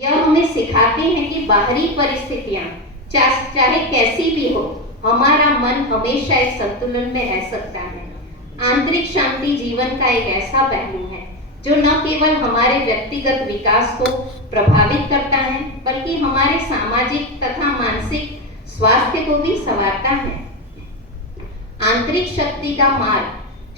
यह हमें सिखाते हैं कि बाहरी परिस्थितियां चाहे कैसी भी हो, हमारा मन हमेशा एक संतुलन में रह सकता है। आंतरिक शांति जीवन का एक ऐसा पहलू है जो न केवल हमारे व्यक्तिगत विकास को प्रभावित करता है, बल्कि हमारे सामाजिक तथा मानसिक स्वास्थ्य को भी संवारता है। आंतरिक शक्ति का मार्ग,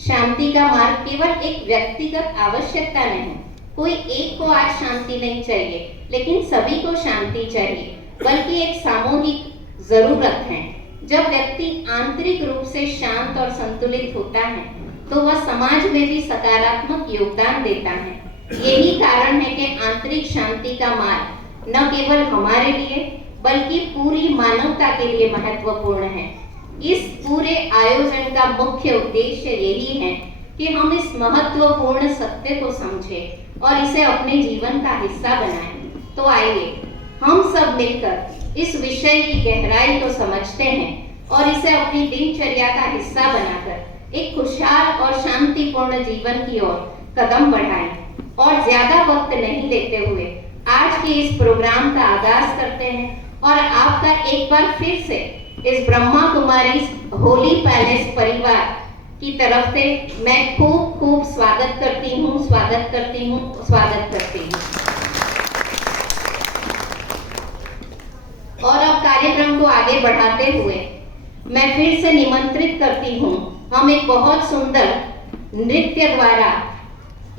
शांति का मार्ग केवल एक व्यक्तिगत आवश्यकता नहीं। कोई एक को आज शांति नहीं चाहिए, लेकिन सभी को शांति चाहिए, बल्कि एक सामूहिक जरूरत है। जब व्यक्ति आंतरिक रूप से शांत और संतुलित होता है, तो वह समाज में भी सकारात्मक योगदान देता है। यही कारण है कि आंतरिक शांति का मार्ग न केवल हमारे लिए, बल्कि पूरी मानवता के लिए महत्वपूर्ण है। इस पूरे आयोजन का मुख्य उद्देश्य यही है कि हम इस महत्वपूर्ण सत्य को समझें और इसे अपने जीवन का हिस्सा बनाएं। तो आइए हम सब मिलकर इस विषय की गहराई को समझते हैं और इसे अपनी दिनचर्या का हिस्सा बनाकर एक खुशहाल और शांतिपूर्ण जीवन की ओर कदम बढ़ाएं। और ज्यादा वक्त नहीं लेते हुए आज के इस प्रोग्राम का आगाज करते हैं और आपका एक बार फिर से इस ब्रह्मा कुमारी होली पैलेस परिवार की तरफ से मैं खूब खूब स्वागत करती हूँ। और अब कार्यक्रम को आगे बढ़ाते हुए मैं फिर से निमंत्रित करती हूँ, हम एक बहुत सुंदर नृत्य द्वारा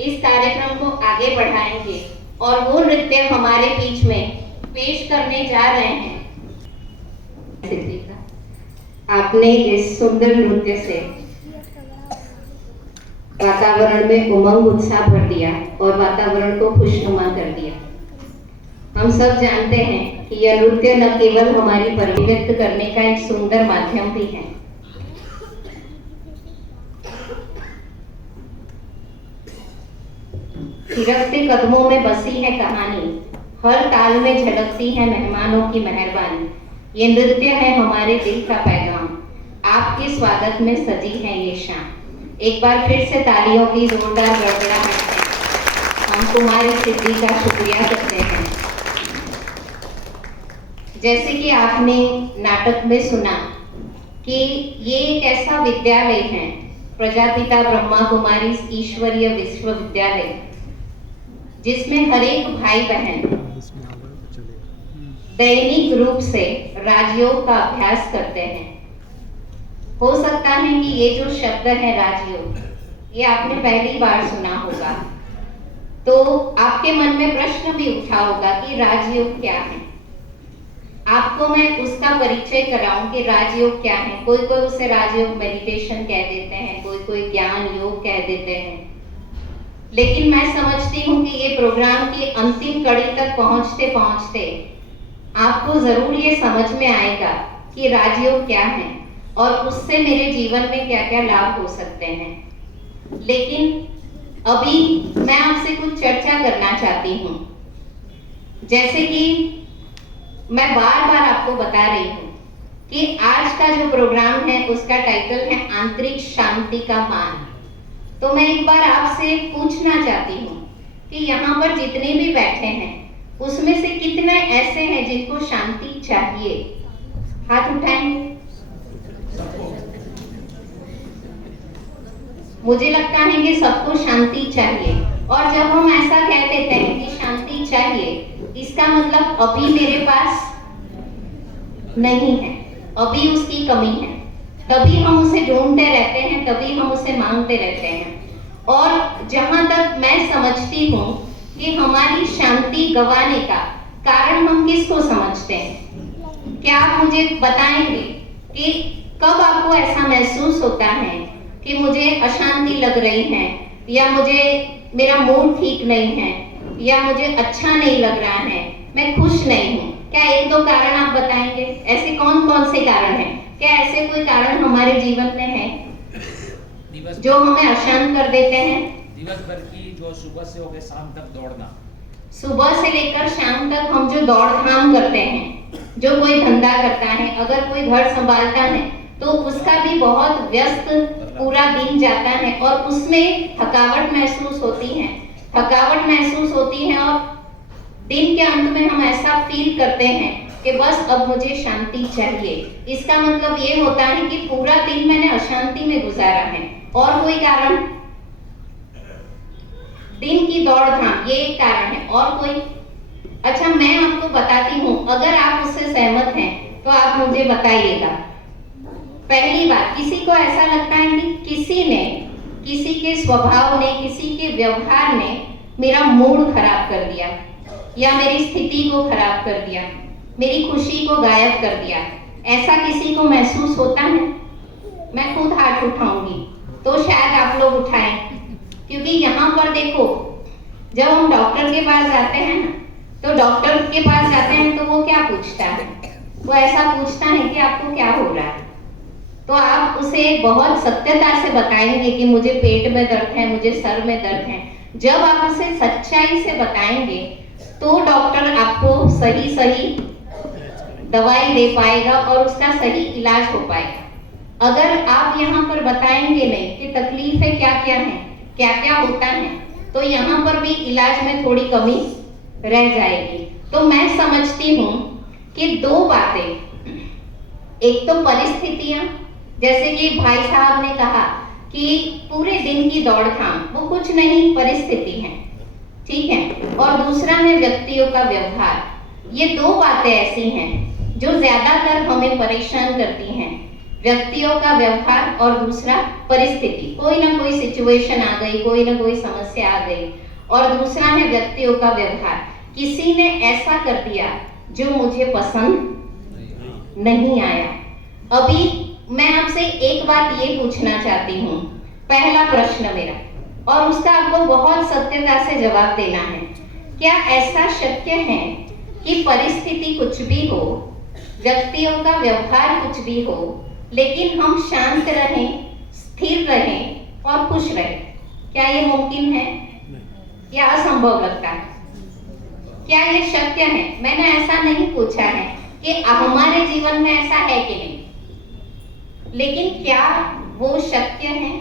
इस कार्यक्रम को आगे बढ़ाएंगे और वो नृत्य हमारे बीच में पेश करने जा रहे हैं। आपने इस सुंदर नृत्य से वातावरण में उमंग उत्साह भर दिया और वातावरण को खुशनुमा कर दिया। हम सब जानते हैं कि यह नृत्य न केवल हमारी अभिव्यक्त करने का एक सुंदर माध्यम भी है, थिरकते कदमों में बसी है कहानी, हर ताल में झलकती है मेहमानों की मेहरबानी। ये नृत्य है हमारे दिल का पैगाम, आपके स्वागत में सजी है ये शाम। एक बार फिर से तालियों की जोरदार गड़गड़ाहट है। हम कुमारी सिद्धि का शुक्रिया करते हैं। जैसे कि आपने नाटक में सुना कि ये एक ऐसा विद्यालय है, प्रजापिता ब्रह्मा कुमारी ईश्वरीय विश्वविद्यालय, जिसमें हर एक भाई बहन दैनिक रूप से राजयोग का अभ्यास करते हैं। हो सकता है कि ये जो शब्द है राजयोग, ये आपने पहली बार सुना होगा, तो आपके मन में प्रश्न भी उठा होगा कि राजयोग क्या है। आपको मैं उसका परिचय कराऊं कि राजयोग क्या है। कोई कोई उसे राजयोग मेडिटेशन कह देते हैं, कोई कोई ज्ञान योग कह देते हैं, लेकिन मैं समझती हूँ कि ये प्रोग्राम की अंतिम कड़ी तक पहुंचते पहुंचते आपको जरूर ये समझ में आएगा कि राजयोग क्या है और उससे मेरे जीवन में क्या क्या लाभ हो सकते हैं। लेकिन अभी मैं आपसे कुछ चर्चा करना चाहती हूँ। जैसे कि मैं बार बार आपको बता रही हूँ कि आज का जो प्रोग्राम है उसका टाइटल है आंतरिक शांति का मार्ग। तो मैं एक बार आपसे पूछना चाहती हूँ कि यहाँ पर जितने भी बैठे हैं उसमें से कितने ऐसे हैं जिनको शांति चाहिए? हाथ उठाएंगे। मुझे लगता है कि सबको शांति चाहिए, और जब हम ऐसा कह देते हैं कि शांति चाहिए, इसका मतलब अभी मेरे पास नहीं है, अभी उसकी कमी है, तभी हम उसे ढूंढते रहते हैं, तभी हम उसे मांगते रहते हैं। और जहां तक मैं समझती हूँ कि हमारी शांति गंवाने का कारण हम किसको समझते हैं? क्या आप मुझे बताएंगे कि कब आपको ऐसा महसूस होता है कि मुझे अशांति लग रही है, या मुझे मेरा मूड ठीक नहीं है, या मुझे अच्छा नहीं लग रहा है, मैं खुश नहीं हूँ? क्या एक दो कारण आप बताएंगे? ऐसे कौन कौन से कारण हैं? क्या ऐसे कोई कारण हमारे जीवन में है जो हमें अशांत कर देते हैं? दिवस भर की जो सुबह से होकर शाम तक दौड़ना, सुबह से लेकर शाम तक हम जो दौड़ धाम करते हैं, जो कोई धंधा करता है, अगर कोई घर संभालता है तो उसका भी बहुत व्यस्त पूरा दिन जाता है और उसमें थकावट महसूस होती है और दिन के अंत में हम ऐसा फील करते हैं कि बस अब मुझे शांति चाहिए। इसका मतलब ये होता है कि पूरा दिन मैंने अशांति में गुजारा है। और कोई कारण? दिन की दौड़ धाम, ये एक कारण है। और कोई? अच्छा, मैं आपको बताती हूँ, अगर आप उससे सहमत हैं तो आप मुझे बताइएगा। पहली बात, किसी को ऐसा लगता है कि किसी के स्वभाव ने, किसी के व्यवहार ने मेरा मूड खराब कर दिया, या मेरी स्थिति को खराब कर दिया, मेरी खुशी को गायब कर दिया। ऐसा किसी को महसूस होता है? मैं खुद हाथ उठाऊंगी तो शायद आप लोग उठाएं, क्योंकि यहाँ पर देखो, जब हम डॉक्टर के पास जाते हैं ना, तो डॉक्टर के पास जाते हैं तो वो क्या पूछता है? वो ऐसा पूछता है कि आपको क्या हो रहा है। तो आप उसे बहुत सत्यता से बताएंगे कि मुझे पेट में दर्द है, मुझे सर में दर्द है। जब आप उसे सच्चाई से बताएंगे तो डॉक्टर आपको सही दवाई दे पाएगा और उसका सही इलाज हो पाएगा। अगर आप यहाँ पर बताएंगे नहीं कि तकलीफें क्या क्या हैं, क्या क्या होता है, तो यहाँ पर भी इलाज में थोड़ी कमी रह जाएगी। तो मैं समझती हूँ कि दो बातें, एक तो परिस्थितियां, जैसे कि भाई साहब ने कहा कि पूरे दिन की दौड़-धाम, वो कुछ नहीं, परिस्थिति है, ठीक है। और दूसरा है व्यक्तियों का व्यवहार। ये दो बातें ऐसी हैं जो ज्यादातर हमें परेशान करती हैं, व्यक्तियों का व्यवहार और दूसरा परिस्थिति। कोई ना कोई सिचुएशन आ गई, कोई ना कोई समस्या आ गई, और दूसरा है व्यक्तियों का व्यवहार। किसी ने ऐसा कर दिया जो मुझे पसंद नहीं आया। अभी मैं आपसे एक बात ये पूछना चाहती हूँ, पहला प्रश्न मेरा, और उसका आपको बहुत सत्यता से जवाब देना है। क्या ऐसा शक्य है कि परिस्थिति कुछ भी हो, व्यक्तियों का व्यवहार कुछ भी हो, लेकिन हम शांत रहें, स्थिर रहें और खुश रहें? क्या ये मुमकिन है या असंभव लगता है? क्या ये शक्य है? मैंने ऐसा नहीं पूछा है कि हमारे जीवन में ऐसा है कि नहीं, लेकिन क्या वो शक्य है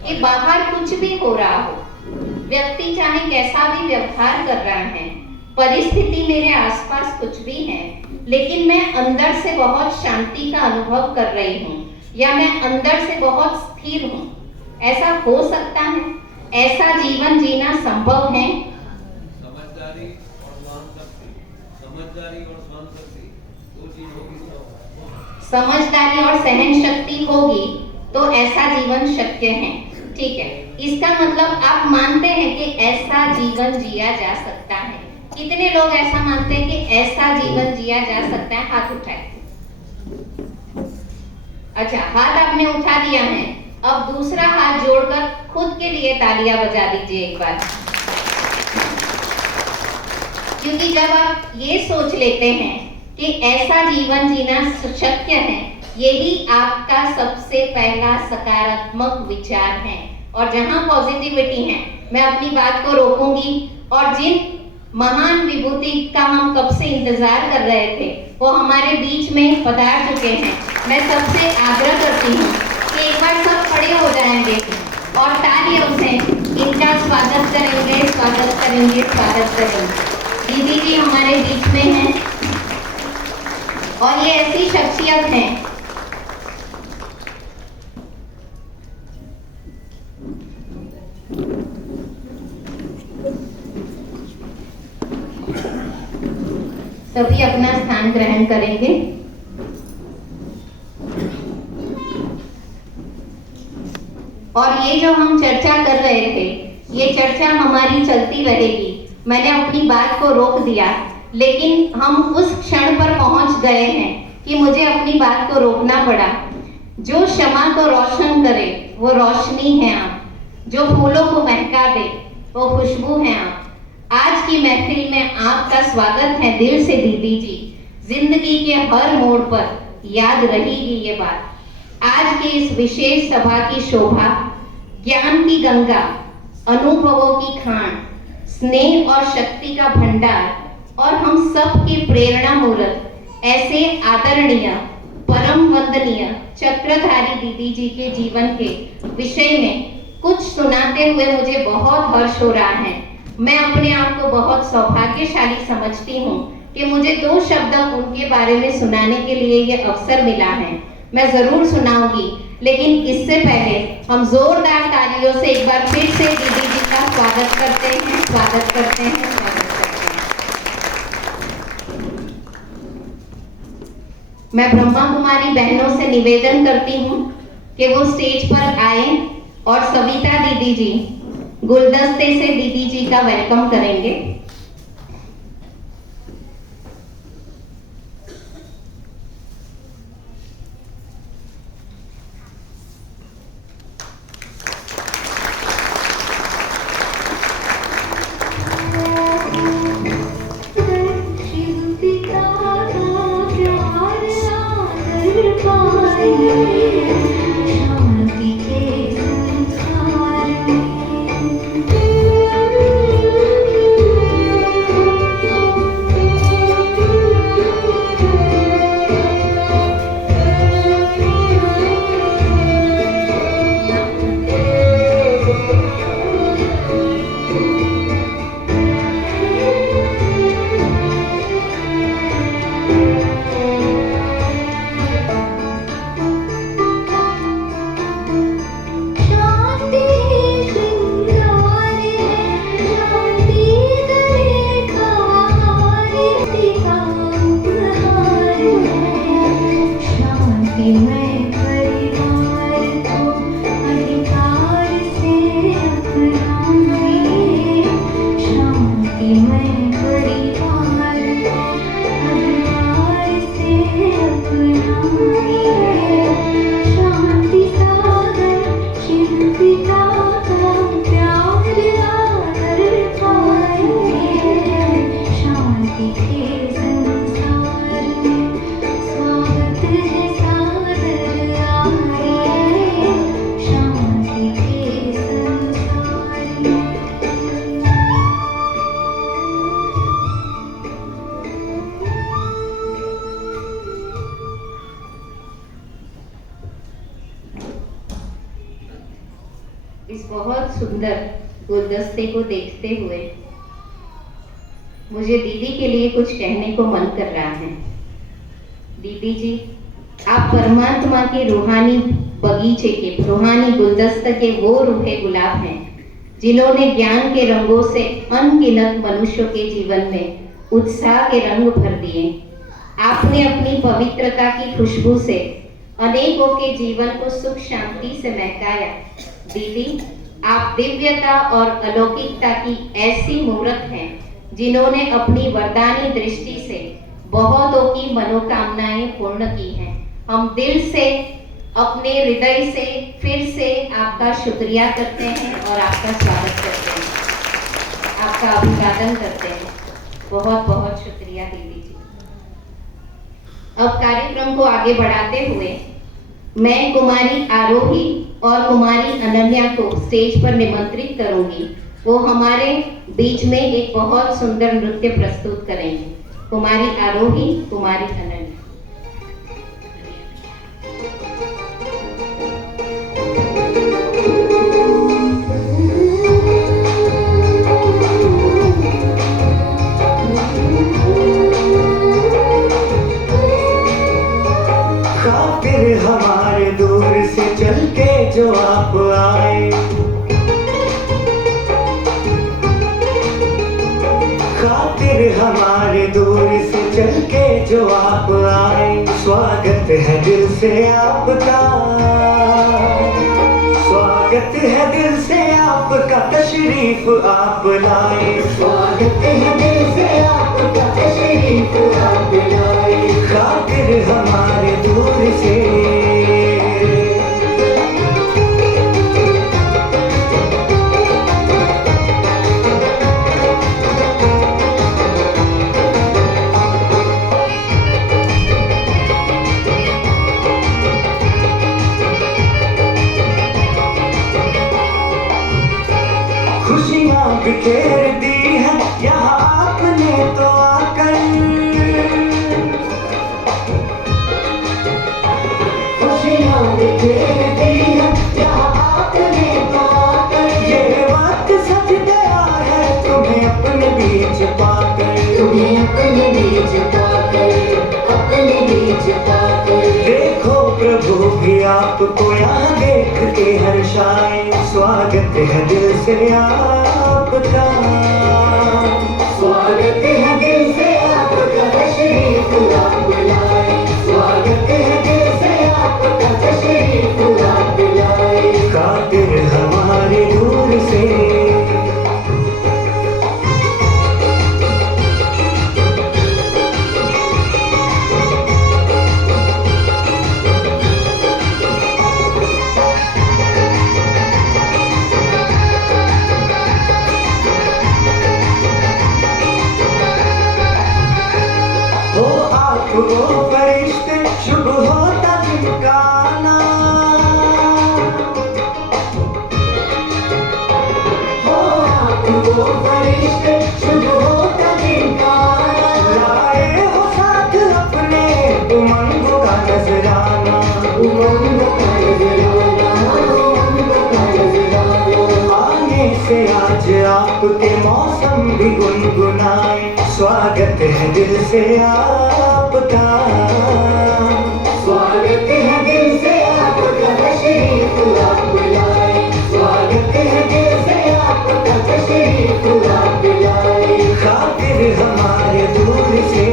कि बाहर कुछ भी हो रहा हो, व्यक्ति चाहे कैसा भी व्यवहार कर रहा है, परिस्थिति मेरे आसपास कुछ भी है, लेकिन मैं अंदर से बहुत शांति का अनुभव कर रही हूँ, या मैं अंदर से बहुत स्थिर हूँ? ऐसा हो सकता है? ऐसा जीवन जीना संभव है? समझदारी और सहन शक्ति दो चीज होगी तो समझदारी और सहन शक्ति होगी तो ऐसा जीवन शक्य है, ठीक है। इसका मतलब आप मानते हैं कि ऐसा जीवन जिया जा सकता है। कितने लोग ऐसा मानते हैं कि ऐसा जीवन जिया जा सकता है? हाथ उठाएं। अच्छा, हाथ आपने उठा दिया है। अब दूसरा हाथ जोड़कर खुद के लिए तालियां बजा दीजिए एक बार, क्योंकि जब आप ये सोच लेते हैं कि ऐसा जीवन जीना शक्य है, यही आपका सबसे पहला सकारात्मक विचार है। और जहां पॉजिटिविटी है, मैं अपनी बात को रोकूंगी, और जिन महान विभूति का हम कब से इंतजार कर रहे थे, वो हमारे बीच में पधार चुके हैं। मैं सबसे आग्रह करती हूँ कि एक बार सब खड़े हो जाएंगे और तालियों से इनका स्वागत करेंगे, स्वागत करेंगे, स्वागत करेंगे। दीदी जी हमारे बीच में हैं, और ये ऐसी शख्सियत हैं सभी अपना स्थान ग्रहण करेंगे। और ये जो हम चर्चा कर रहे थे, ये चर्चा हमारी चलती रहेगी। मैंने अपनी बात को रोक दिया, लेकिन हम उस क्षण पर पहुंच गए हैं कि मुझे अपनी बात को रोकना पड़ा। जो क्षमा को रोशन करे वो रोशनी है आप, जो फूलों को महका दे वो खुशबू है आप। आज की महफिल में आपका स्वागत है दिल से दीदी जी। जिंदगी के हर मोड़ पर याद रहेगी ये बात। आज की इस विशेष सभा की शोभा, ज्ञान की गंगा, अनुभवों की खान, स्नेह और शक्ति का भंडार, और हम सब की प्रेरणा मूर्त ऐसे आदरणीय, परम वंदनीय चक्रधारी दीदी जी के जीवन के विषय में कुछ सुनाते हुए मुझे बहुत हर्ष हो रहा है। मैं अपने आप को बहुत सौभाग्यशाली समझती हूँ कि मुझे 2 शब्द उनके बारे में सुनाने के लिए ये अवसर मिला है। मैं जरूर सुनाऊंगी, लेकिन इससे पहले हम जोरदार तालियों से एक बार फिर से दीदी जी का स्वागत करते हैं, स्वागत करते हैं, स्वागत करते हैं। मैं ब्रह्मा कुमारी बहनों से निवेदन करती हूँ कि वो स्टेज पर आए और सविता दीदी जी गुलदस्ते से दीदी जी का वेलकम करेंगे। इस बहुत सुंदर गुलदस्ते को देखते हुए मुझे दीदी के लिए कुछ कहने को मन कर रहा है। दीदी जी, आप परमात्मा के रूहानी बगीचे के, रूहानी गुलदस्ते के वो रूहे गुलाब हैं जिन्होंने ज्ञान के रंगों से अनगिनत मनुष्यों के जीवन में उत्साह के रंग भर दिए। आपने अपनी पवित्रता की खुशबू से अनेकों के जीवन को सुख शांति से महकाया। दीदी, आप दिव्यता और अलौकिकता की ऐसी मूर्त हैं जिन्होंने अपनी वरदानी दृष्टि से बहुतों की मनोकामनाएं पूर्ण की हैं। हम दिल से, अपने हृदय से फिर से आपका शुक्रिया करते हैं और आपका स्वागत करते हैं, आपका अभिवादन करते हैं। बहुत बहुत शुक्रिया दीदी जी। अब कार्यक्रम को आगे बढ़ाते हुए मैं कुमारी आरोही और कुमारी अनन्या को स्टेज पर निमंत्रित करूंगी। वो हमारे बीच में एक बहुत सुंदर नृत्य प्रस्तुत करेंगे। कुमारी आरोही, कुमारी अनन्या। खातिर हमारे दूर से चल के जो आप आए, खातिर हमारे दूर से चल के जो आप आए, स्वागत है दिल से आपका, स्वागत है दिल से आपका, तशरीफ आप लाए, स्वागत है दिल से आपका, तशरीफ आप लाए, खातिर हमारे दूर से। खुशियाँ बिखेर दी है यहाँ आपने तो, बीच पाकर, अपने बीच पाकर। देखो प्रभु भी आपको यहाँ देख के हर्षाए, स्वागत है दिल से आपका, स्वागत है दिल से आपका, तशरीफ आप लाए, स्वागत है दिल से आपका, तशरीफ आप लाए। खातिर हमारे दूर से हो आपको फरिश्ते शुभ होता जिनका नाम, हो आपको फरिश्ते शुभ होता जिनका नाम। लाए हो साथ अपने उमंग का नजराना, उमंग का नजराना, उमंग का नजराना। आने से आज आपके मौसम भी गुनगुनाए, स्वागत है दिल से आपका, स्वागत है दिल से आपका, तशरीफ आप लाए, स्वागत है दिल से आपका, तशरीफ आप लाए। खातिर हमारे दूर से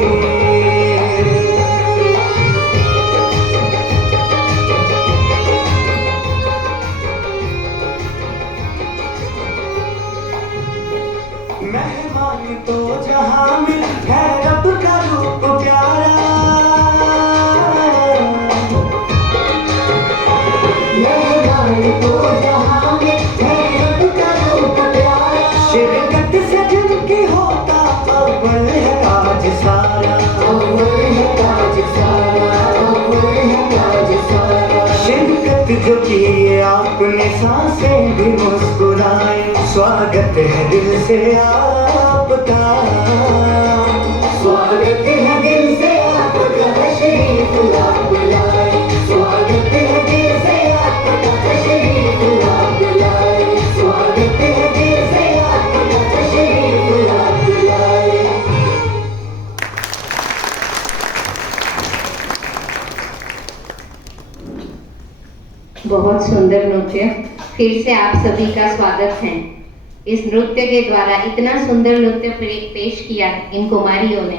मेहमान तो जहां में है रब का रूप प्यारा, मेहमान तो जहां में है रब का रूप प्यारा। शिरकत से जिनकी होता अव्वल है ताज सारा, अव्वल है ताज सारा, अव्वल है ताज सारा। शिरकत जो की आपने सांसें भी मुस्कुराए, स्वागत है दिल से आपका, स्वागत है दिल से आपका, तशरीफ आप लाए, स्वागत है दिल से आपका, तशरीफ आप लाए, स्वागत है दिल से आपका, तशरीफ आप लाए। बहुत सुंदर नृत्य। फिर से आप सभी का स्वागत है। इस नृत्य के द्वारा इतना सुंदर नृत्य पेश किया इन कुमारियों ने,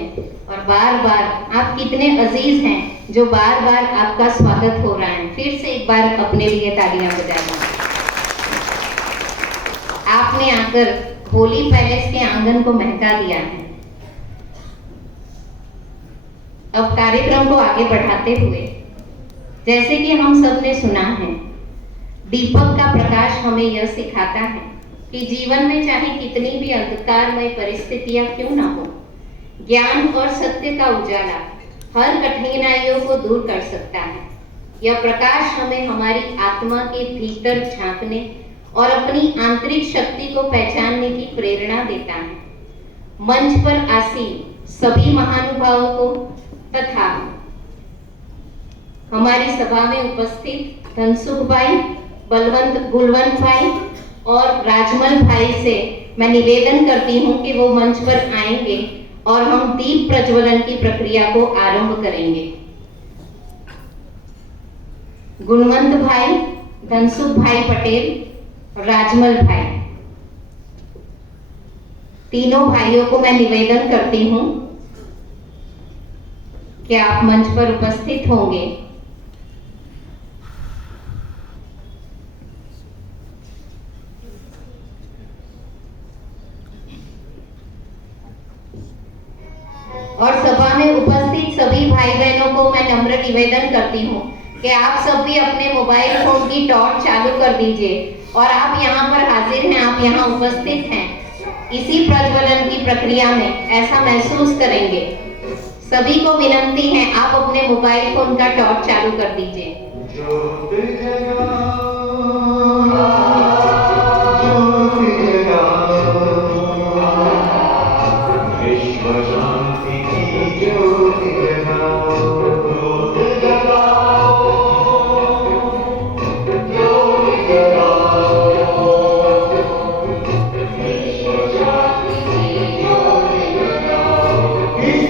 और बार बार आप कितने अजीज हैं जो बार बार आपका स्वागत हो रहा है। फिर से एक बार अपने लिए तालियां बजा दें। आपने आकर होली पैलेस के आंगन को महका दिया है। अब कार्यक्रम को आगे बढ़ाते हुए, जैसे कि हम सब ने सुना है, दीपक का प्रकाश हमें यह सिखाता है कि जीवन में चाहे कितनी भी अंधकारमय परिस्थितियां क्यों ना हो, ज्ञान और सत्य का उजाला हर कठिनाइयों को दूर कर सकता है। यह प्रकाश हमें हमारी आत्मा के भीतर झांकने और अपनी आंतरिक शक्ति को पहचानने की प्रेरणा देता है। मंच पर आसीन सभी महानुभावों को तथा हमारी सभा में उपस्थित धनसुख भाई, गुलवंत भाई और राजमल भाई से मैं निवेदन करती हूं कि वो मंच पर आएंगे और हम दीप प्रज्वलन की प्रक्रिया को आरंभ करेंगे। गुणवंत भाई, धनसुख भाई पटेल, राजमल भाई, तीनों भाइयों को मैं निवेदन करती हूं कि आप मंच पर उपस्थित होंगे। और सभा में उपस्थित सभी भाई बहनों को मैं नम्र निवेदन करती हूँ कि आप सब भी अपने मोबाइल फोन की टॉर्च चालू कर दीजिए और आप यहाँ पर हाजिर हैं, आप यहाँ उपस्थित हैं। इसी प्रज्वलन की प्रक्रिया में ऐसा महसूस करेंगे। सभी को विनंती है, आप अपने मोबाइल फोन का टॉर्च चालू कर दीजिए। इस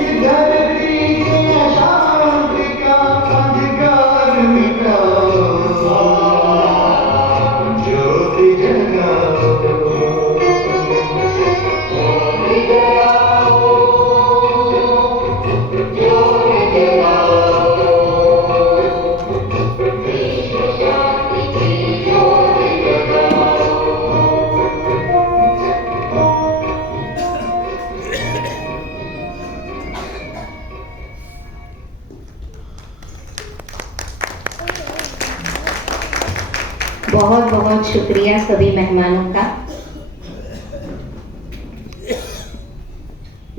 बहुत बहुत शुक्रिया सभी मेहमानों का।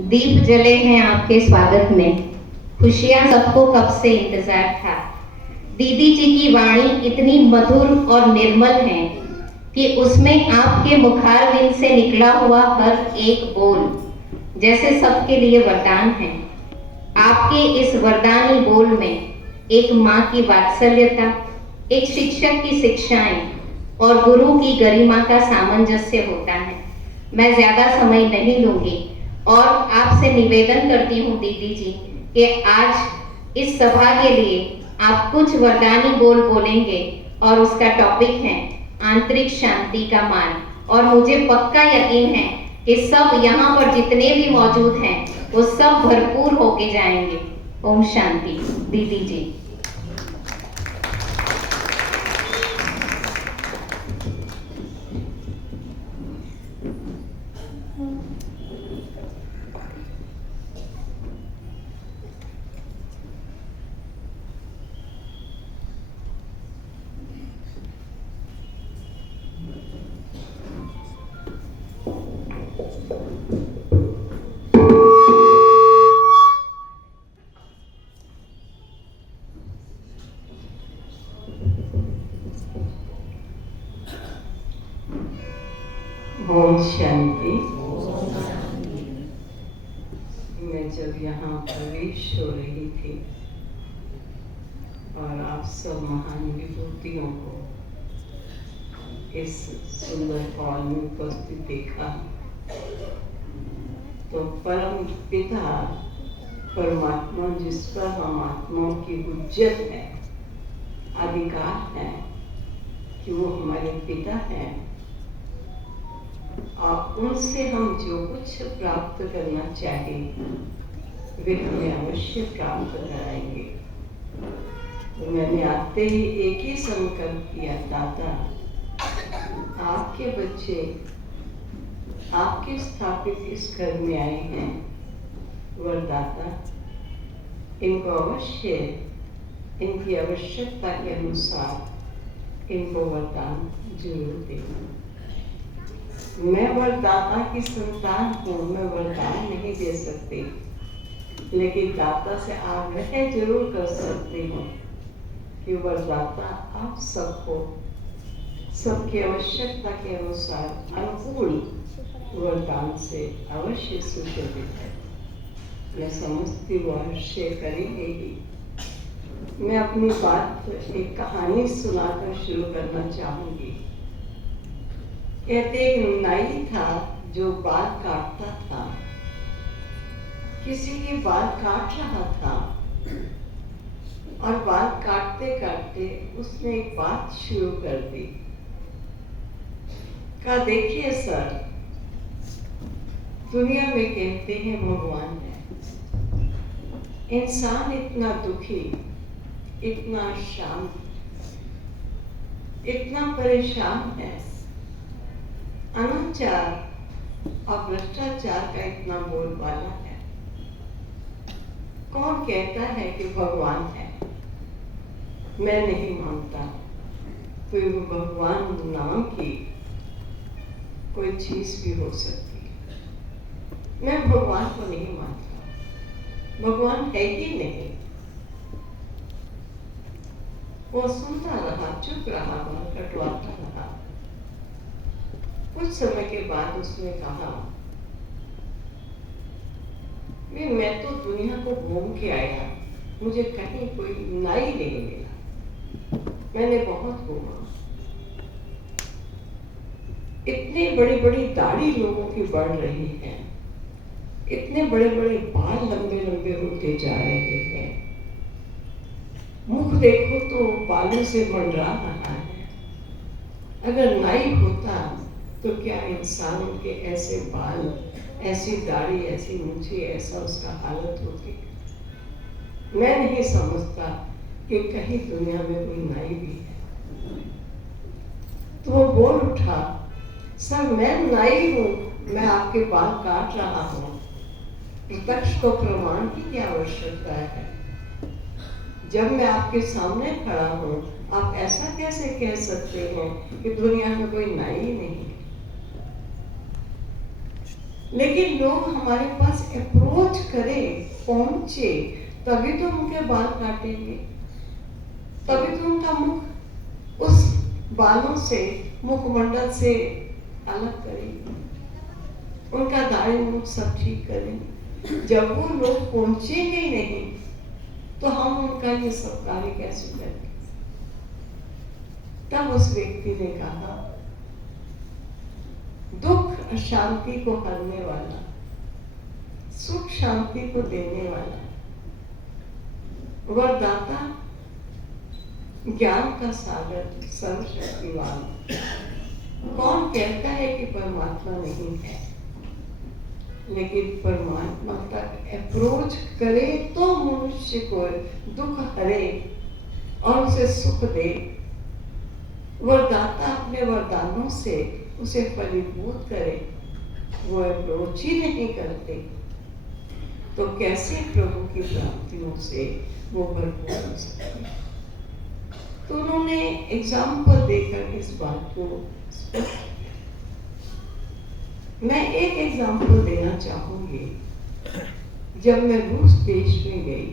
दीप जले हैं आपके स्वागत में, खुशियां सबको कब से इंतजार था। दीदी जी की वाणी इतनी मधुर और निर्मल है कि उसमें आपके मुखारविंद से निकला हुआ हर एक बोल जैसे सबके लिए वरदान है। आपके इस वरदानी बोल में एक माँ की वात्सल्यता, एक शिक्षक की शिक्षाएं और गुरु की गरिमा का सामंजस्य होता है। मैं ज्यादा समय नहीं लूंगी और आपसे निवेदन करती हूँ दीदी जी कि आज इस सभा के लिए आप कुछ वरदानी बोल बोलेंगे और उसका टॉपिक है आंतरिक शांति का मान। और मुझे पक्का यकीन है कि सब यहाँ पर जितने भी मौजूद हैं वो सब भरपूर होके जाएंगे। ओम शांति। दीदी जी। ओम शांति। मैं जब यहाँ प्रवेश हो रही थी और आप सब महान विभूतियों को इस सुंदर हॉल में उपस्थित देखा तो परम पिता परमात्मा, जिस पर हम आत्माओं की हुज्जत है, अधिकार है कि वो हमारे पिता हैं और उनसे हम जो कुछ प्राप्त करना चाहें वे हमें अवश्य प्राप्त कराएंगे। तो मैंने आते ही एक ही संकल्प किया, दादा आपके बच्चे आपके स्थापित इस घर में आए हैं, वरदाता इनको अवश्य इनकी आवश्यकता के अनुसार इनको वरदान जरूर देना। मैं वरदाता की संतान हूँ, मैं वरदान नहीं दे सकती, लेकिन दाता से आग्रह जरूर कर सकती हूँ कि वरदाता आप सबको सबकी आवश्यकता के अनुसार अनुकूल वरदान से अवश्य सुशोभित है। मैं समझती वो अवश्य करेंगे ही। मैं अपनी बात एक कहानी सुनाकर शुरू करना चाहूंगी। कहते एक नाई था जो बाल काटता था। किसी के बाल काट रहा था और बाल काटते काटते उसने एक बात शुरू कर दी। कहा, देखिए सर, दुनिया में कहते हैं भगवान है, इंसान इतना दुखी, इतना शांत, इतना परेशान है, अनाचार और भ्रष्टाचार का इतना बोलबाला है। कौन कहता है कि भगवान है? मैं नहीं मानता कोई भगवान नाम की कोई चीज भी हो सकती है। मैं भगवान को नहीं मानता, भगवान है ही नहीं। वो सुनता रहा, चुप रहा, बाल कटवाता रहा। कुछ समय के बाद उसने कहा, मैं तो दुनिया को घूम के आया, मुझे कहीं कोई नाई नहीं मिला। मैंने बहुत घूमा, इतनी बड़ी बड़ी दाढ़ी लोगों की बढ़ रही है, इतने बड़े बड़े बाल लंबे लंबे होते जा रहे हैं, मुख देखो तो बालों से मंडरा रहा है। अगर नाई होता तो क्या इंसान के ऐसे बाल, ऐसी दाढ़ी, ऐसी मूछें, ऐसा उसका हालत होती? मैं नहीं समझता कि कहीं दुनिया में कोई नाई भी है। तो वो बोल उठा, सर मैं नाई हूँ, मैं आपके बाल काट रहा हूँ, प्रत्यक्ष को प्रमाण की क्या आवश्यकता है? जब मैं आपके सामने खड़ा हूँ, आप ऐसा कैसे कह सकते हैं कि दुनिया में कोई नाई ही नहीं है? लेकिन लोग हमारे पास अप्रोच करें, पहुंचे, तभी तो उनके बाल काटेंगे, तभी तो उनका मुख उस बालों से, मुखमंडल से अलग करेंगे, उनका दाढ़ी मुख सब ठीक करेंगे। जब वो लोग पहुंचेंगे ही नहीं तो हम उनका ये सब कार्य कैसे करेंगे? तब उस व्यक्ति ने कहा, दुख अशांति को हरने वाला, सुख शांति को देने वाला, वरदाता, ज्ञान का सागर, सर्वशक्तिवान कौन कहता है कि परमात्मा नहीं है? लेकिन परमात्मा तक अप्रोच करे तो मनुष्य को दुख हरे और उसे सुख दे। वरदाता अपने वरदानों से उसे फलीभूत करे, वो अप्रोच ही नहीं करते तो कैसे प्रभु की प्राप्तियों से वो भरपूर हो सकते? तो उन्होंने एग्जाम्पल देकर इस बात को स्पष्ट किया। मैं एक एग्जाम्पल देना चाहूंगी। जब मैं रूस देश में गई,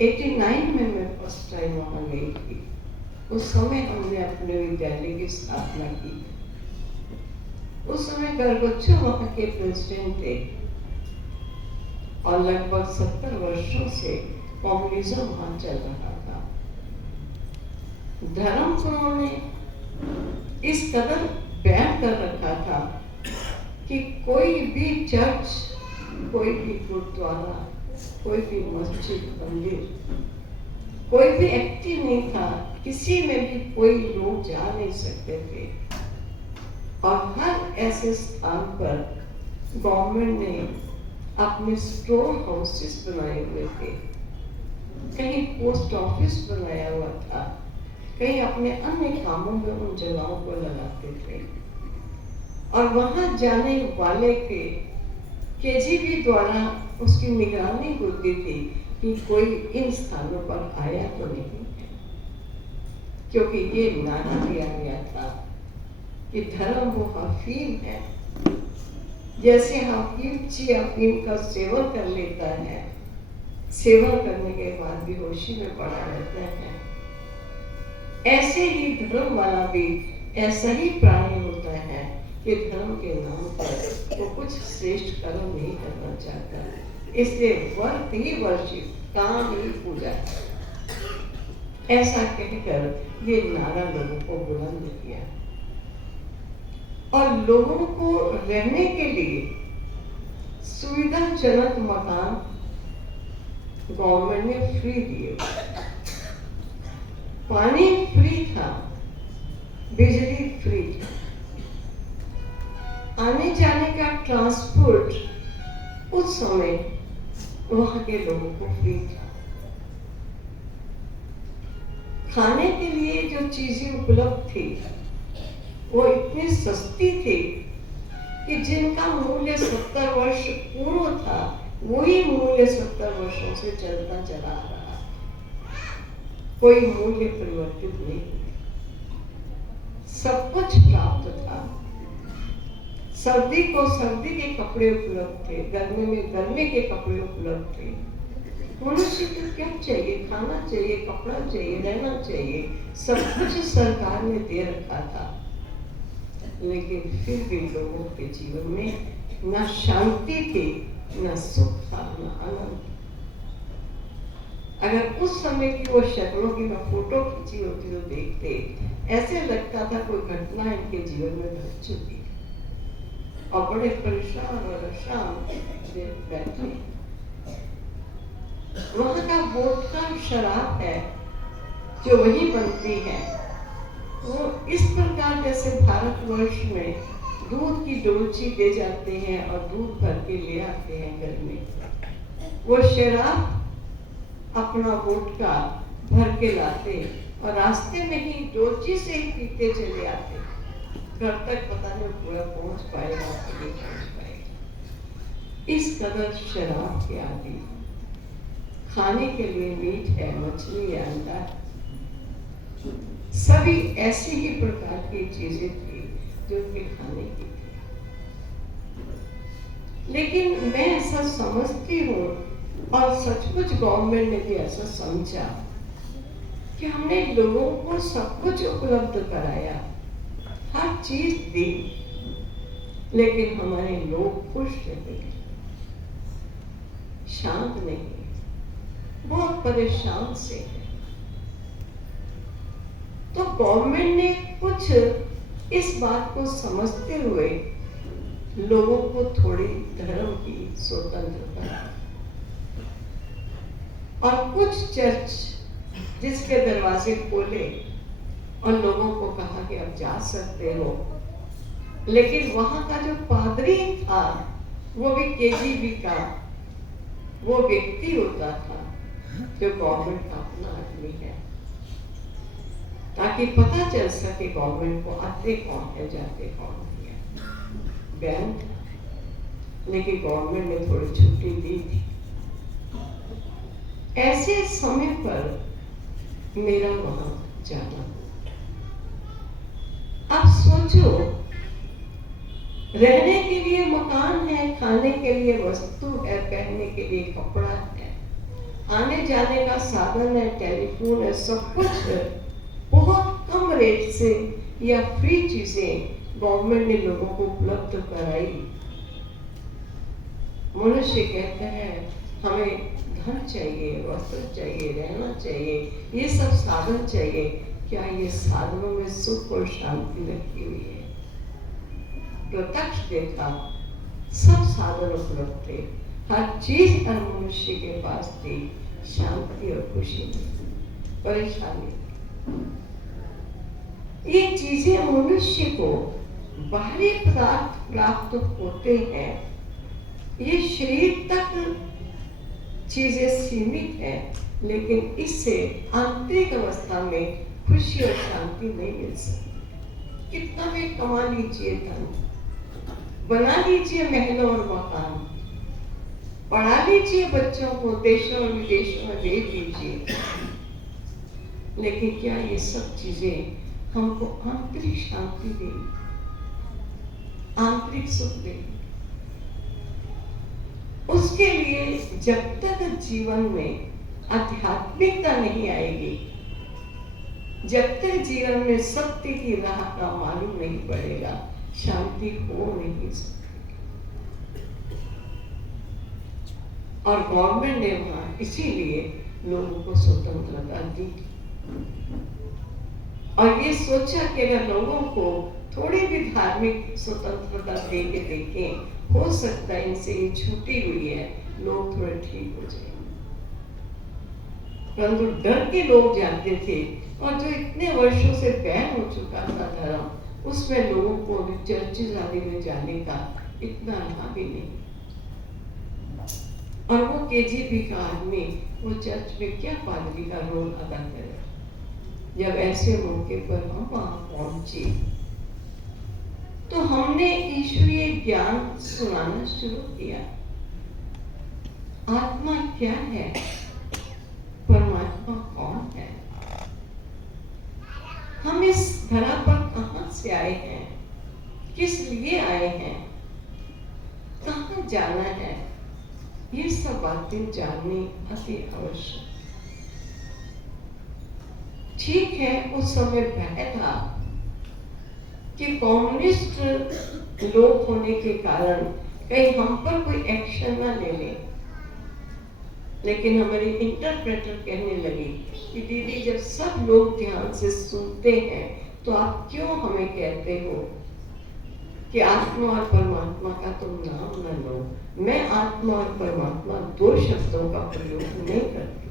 89 में मैं फर्स्ट टाइम वहां गई थी। उस समय हमने अपने विद्यालय की स्थापना की। उस समय गोर्बाचोव वहां के प्रेसिडेंट थे और लगभग 70 वर्षों से कम्युनिज्म वहां चल रहा था। धर्म को उन्होंने इस कदर बैन कर रखा था कि कोई भी चर्च, कोई भी गुरुद्वारा, कोई भी मस्जिद, मंदिर, कोई भी एक्टिव नहीं था, किसी में भी कोई लोग जा नहीं सकते थे। और हर ऐसे स्थान पर गवर्नमेंट ने अपने स्टोर हाउसेस बनाए हुए थे, कहीं पोस्ट ऑफिस बनाया हुआ था, कहीं अपने अन्य कामों में उन जगहों को लगाते थे। और वहां जाने वाले के केजीबी द्वारा उसकी निगरानी होती थी कि कोई इन स्थानों पर आया तो नहीं है, क्योंकि ये नारा दिया गया था कि धर्म वो अफीम है। जैसे हकीम ची अफीम का सेवन कर लेता है, सेवन करने के बाद बेहोशी में पड़ा रहता है, ऐसे ही धर्म वाला भी ऐसा ही प्राणी होता है कि धर्म के नाम पर वो कुछ श्रेष्ठ कर्म नहीं करना चाहता, इसलिए वर्त ही वर्षित, काम ही पूजा, ऐसा कहकर ये नारा लोगों को बुलंद किया। और लोगों को रहने के लिए सुविधाजनक मकान गवर्नमेंट ने फ्री दिए, पानी फ्री था, बिजली फ्री था, आने जाने का ट्रांसपोर्ट उस समय वहां के लोगों को फ्री था। खाने के लिए जो चीजें उपलब्ध थी वो इतनी सस्ती थी कि जिनका मूल्य 70 वर्ष पूर्व था वही मूल्य 70 वर्षों से चलता चला आ रहा, कोई मूल्य परिवर्तित नहीं, सब कुछ प्राप्त था। सर्दी को सर्दी के कपड़े उपलब्ध थे, गर्मी में गर्मी के कपड़े उपलब्ध थे। मनुष्य को क्या चाहिए? खाना चाहिए, कपड़ा चाहिए, रहना चाहिए, सब कुछ सरकार ने दे रखा था। लेकिन फिर भी लोगों के जीवन में न शांति थी, न सुख था, न आनंद। अगर उस समय की वो शक्लों की मैं फोटो खींची होती तो देखते, ऐसे लगता था कोई घटना इनके जीवन में घट चुकी और बड़े परेशान और अशांत बैठे। वहां का वोडका शराब है जो वही बनती है, वो इस प्रकार जैसे भारतवर्ष में दूध की डोलची ले जाते हैं और दूध भर के ले आते हैं घर में, वो शराब अपना वोडका भर के लाते और रास्ते में ही डोलची से ही पीते चले आते। घर तक पता नहीं पूरा पहुंच पाएगा कि नहीं पहुंच पाएगा। इस कदर शराब के आदि, खाने के लिए मीट है, मछली है, अंडा है, सभी ऐसी ही प्रकार की चीजें थी जो उनके खाने की थी। लेकिन मैं ऐसा समझती हूँ और सचमुच गवर्नमेंट ने भी ऐसा समझा कि हमने लोगों को सब कुछ उपलब्ध कराया, हर चीज दी, लेकिन हमारे लोग खुश रहे, शांत नहीं, बहुत परेशान से है। तो गवर्नमेंट ने कुछ इस बात को समझते हुए लोगों को थोड़ी धर्म की स्वतंत्रता और कुछ चर्च जिसके दरवाजे खोले और लोगों को कहा कि आप जा सकते हो, लेकिन वहां का जो पादरी था वो भी केजीबी का वो व्यक्ति होता था जो गवर्नमेंट का अपना आदमी है, ताकि पता चल सके गवर्नमेंट को आते कौन है जाते कौन है। बैन था, लेकिन गवर्नमेंट ने थोड़ी छुट्टी दी थी। ऐसे समय पर मेरा वहां जाना, अब सोचो, रहने के लिए मकान है, खाने के लिए वस्तु है, पहनने के लिए कपड़ा है, आने जाने का साधन है, टेलीफोन है, सब कुछ है, बहुत कम रेट से या फ्री चीजें गवर्नमेंट ने लोगों को उपलब्ध कराई। मनुष्य कहते हैं हमें धन चाहिए, वस्त्र चाहिए, रहना चाहिए, ये सब साधन चाहिए। क्या ये साधनों में सुख और शांति रखी हुई है? प्रत्यक्ष देखा, सब साधन उपलब्ध थे, हर चीज हर मनुष्य के पास थी, शांति और खुशी नहीं, परेशानी। ये चीजें मनुष्य को बाहरी पदार्थ प्राप्त होते हैं, ये शरीर तक चीजें सीमित है, लेकिन इससे आंतरिक अवस्था में खुशी और शांति नहीं मिल सकती। कितना भी कमा लीजिए धन, बना लीजिए महलों और मकान, पढ़ा लीजिए बच्चों को, देशों और विदेशों में भेज दीजिए, लेकिन क्या ये सब चीजें हमको आंतरिक शांति देगी, आंतरिक सुख देगी? उसके लिए जब तक जीवन में आध्यात्मिकता नहीं आएगी, जब तक जीवन में सत्य की राह का मालूम नहीं पड़ेगा, शांति हो नहीं सकती। और गवर्नमेंट ने वहां इसीलिए लोगों को स्वतंत्रता दी और ये सोचा कि अगर लोगों को थोड़ी भी धार्मिक स्वतंत्रता दे के देखें, हो सकता है इनसे ये छूटी हुई है, लोग थोड़े ठीक हो जाएंगे। परंतु डर के लोग जाते थे, और जो इतने वर्षों से बैन हो चुका था धर्म, उसमें लोगों को अभी चर्चिज आदि में जाने का इतना रहा भी नहीं। और वो केजीबी का आदमी वो चर्च में क्या पादरी का रोल अदा करे? जब ऐसे मौके पर हम वहां पहुंचे तो हमने ईश्वरीय ज्ञान सुनाना शुरू किया। आत्मा क्या है, परमात्मा कौन है, हम इस धरा पर कहां से आए हैं, किस लिए आए हैं, कहां जाना है, ये सब बातें जाननी अति आवश्यक। ठीक है, उस समय भय था कि कम्युनिस्ट लोग होने के कारण कहीं हम पर कोई एक्शन ना ले ले, लेकिन हमारी इंटरप्रेटर कहने लगी कि दीदी जब सब लोग ध्यान से सुनते हैं तो आप क्यों हमें कहते हो कि आत्मा और परमात्मा का तुम नाम न लो? मैं आत्मा और परमात्मा दो शब्दों का प्रयोग नहीं करती।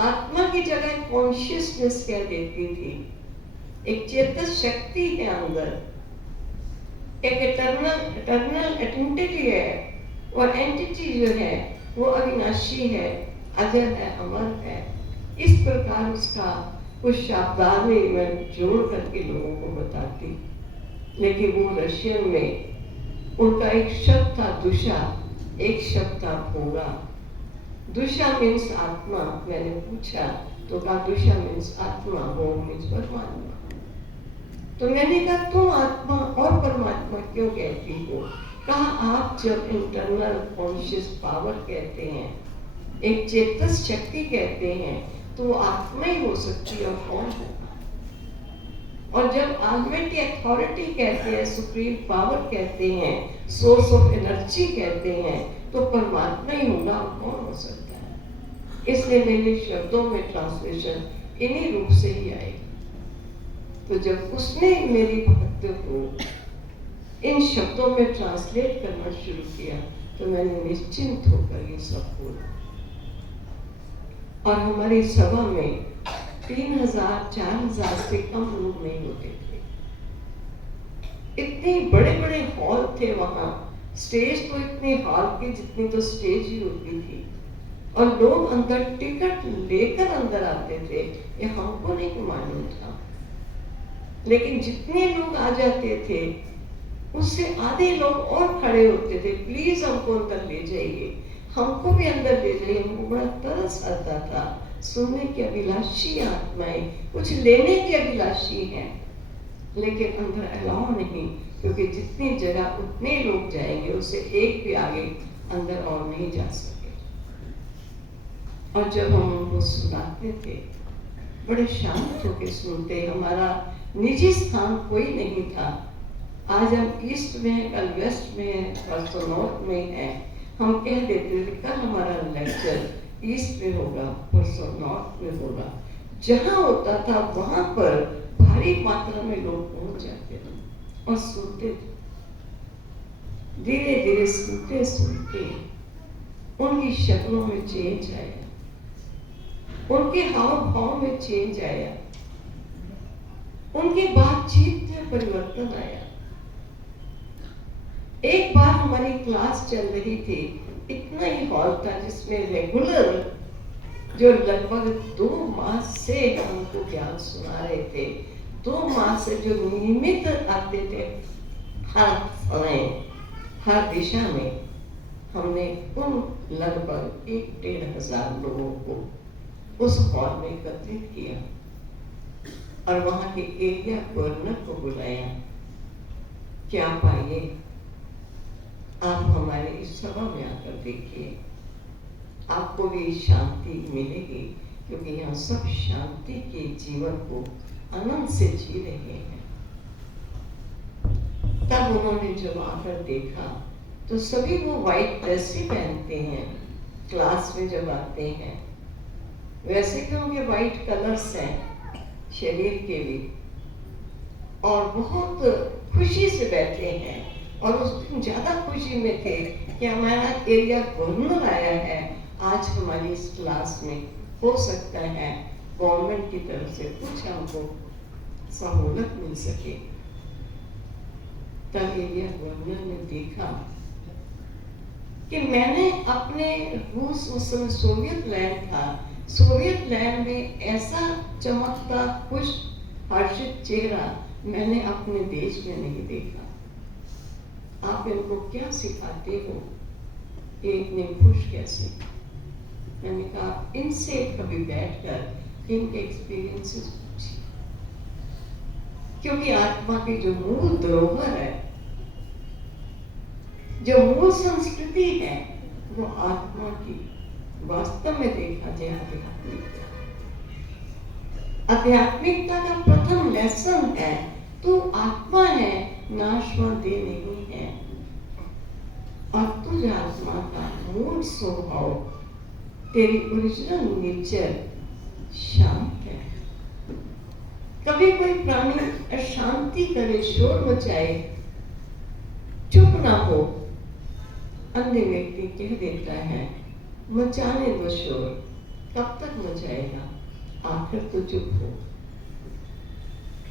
आत्मा की जगह कॉन्शियसनेस कह देती थी, एक चेतन शक्ति है अंदर, एक इटर्नल एंटिटी है, और एंटिटी जो है वो अविनाशी है, अजर है, अमर है। इस प्रकार उसका कुछ शब्दावली में जोड़ करके लोगों को बताती। लेकिन वो रशियन में उनका एक शब्द था दुषा, एक शब्द था भोगा। दुशा मीन्स आत्मा। मैंने पूछा तो कहा दुशा मीन्स आत्मा, ओम मीन्स परमात्मा। तो मैंने कहा तुम आत्मा और परमात्मा क्यों कहती हो? कहा आप जब इंटरनल कॉन्शियस पावर कहते हैं, एक चेतन शक्ति कहते हैं, तो वो आत्मा ही हो सकती है और कौन होगा? और जब आलमाइटी अथॉरिटी कहते हैं, सुप्रीम पावर कहते हैं, सोर्स ऑफ एनर्जी कहते हैं, तो परमात्मा ही होगा और कौन हो सकता है? इसलिए मेरे शब्दों में ट्रांसलेशन इन्हीं रूप से ही आएगी। तो जब उसने मेरी भक्ति को इन शब्दों में ट्रांसलेट करना शुरू किया तो मैंने निश्चिंत होकर ये सब बोला। और हमारी सभा में 3000-4000 से कम लोग नहीं होते थे। इतने बड़े बड़े हॉल थे वहां, स्टेज तो इतने हॉल के जितनी तो स्टेज ही होती थी, और लोग अंदर टिकट लेकर अंदर आते थे। ये हमको नहीं मालूम था, लेकिन जितने लोग आ जाते थे उससे आधे लोग और खड़े होते थे, प्लीज हमको अंदर ले जाइए, हमको भी अंदर ले जाइए। हमको बड़ा तरस आता था, सुनने की अभिलाषी आत्माएं, कुछ लेने की अभिलाषी हैं, लेकिन अंदर अलाउ नहीं, क्योंकि जितनी जगह उतने लोग जाएंगे, उससे एक भी आगे अंदर और नहीं जा सके। और जब हम उनको सुनाते थे, बड़े शांत होकर सुनते। हमारा निजी स्थान कोई नहीं था। आज हम ईस्ट में हैं, कल वेस्ट में हैं, परसों नॉर्थ में हैं। हम कह देते थे कल हमारा लेक्चर ईस्ट में होगा, परसों नॉर्थ में होगा। जहाँ होता था वहां पर भारी मात्रा में लोग पहुंच जाते थे और सुनते थे। धीरे धीरे सुनते सुनते उनकी शक्लों में चेंज आया, उनके हाव भाव में चेंज आया, उनकी बातचीत में परिवर्तन आया। एक बार हमारी क्लास चल रही थी, इतना ही हॉल था जिसमें रेगुलर जो लगभग 2 माह से हमको ज्ञान सुना रहे थे, 2 माह से जो नियमित आते थे हर समय हर दिशा में, हमने उन लगभग 1-1.5 हजार लोगों को उस हॉल में एकत्रित किया और वहां के एरिया गवर्नर को बुलाया कि आप आइए, आप हमारे इस सभा में आकर देखिए, आपको भी शांति मिलेगी, क्योंकि यहाँ सब शांति के जीवन को आनंद से जी रहे हैं। तब उन्होंने जब आकर देखा तो सभी वो व्हाइट ड्रेस ही पहनते हैं क्लास में जब आते हैं, वैसे कि उनके व्हाइट कलर्स हैं शरीर के भी, और बहुत खुशी से बैठे हैं। और उस दिन ज्यादा खुशी में थे कि हमारा एरिया गवर्नर आया है, आज हमारी इस क्लास में, हो सकता है गवर्नमेंट की तरफ से कुछ हमको सहूलत मिल सके। तब एरिया गवर्नर ने देखा कि मैंने अपने रूस, उस समय सोवियत लैंड था, सोवियत लैंड में ऐसा चमकता खुश हर्षित चेहरा मैंने अपने देश में नहीं देखा। आप इनको क्या सिखाते हो, ये इतने खुश कैसे? मैंने कहा इनसे कभी बैठकर इनके एक्सपीरियंसेस पूछिए, क्योंकि आत्मा की जो मूल धरोहर है, जो मूल संस्कृति है, वो आत्मा की वास्तव में देखा जाए आध्यात्मिकता। आध्यात्मिकता का प्रथम लेसन है तू आत्मा है, नाशवादी नहीं है। और तुझ आत्मा का मूल स्वभाव, तेरी ओरिजिनल नेचर शांत है। कभी कोई प्राणी अशांति करे, शोर मचाए, चुप ना हो, अन्य व्यक्ति कह देता है मचाने दो शोर, कब तक मचाएगा, आखिर तो चुप हो।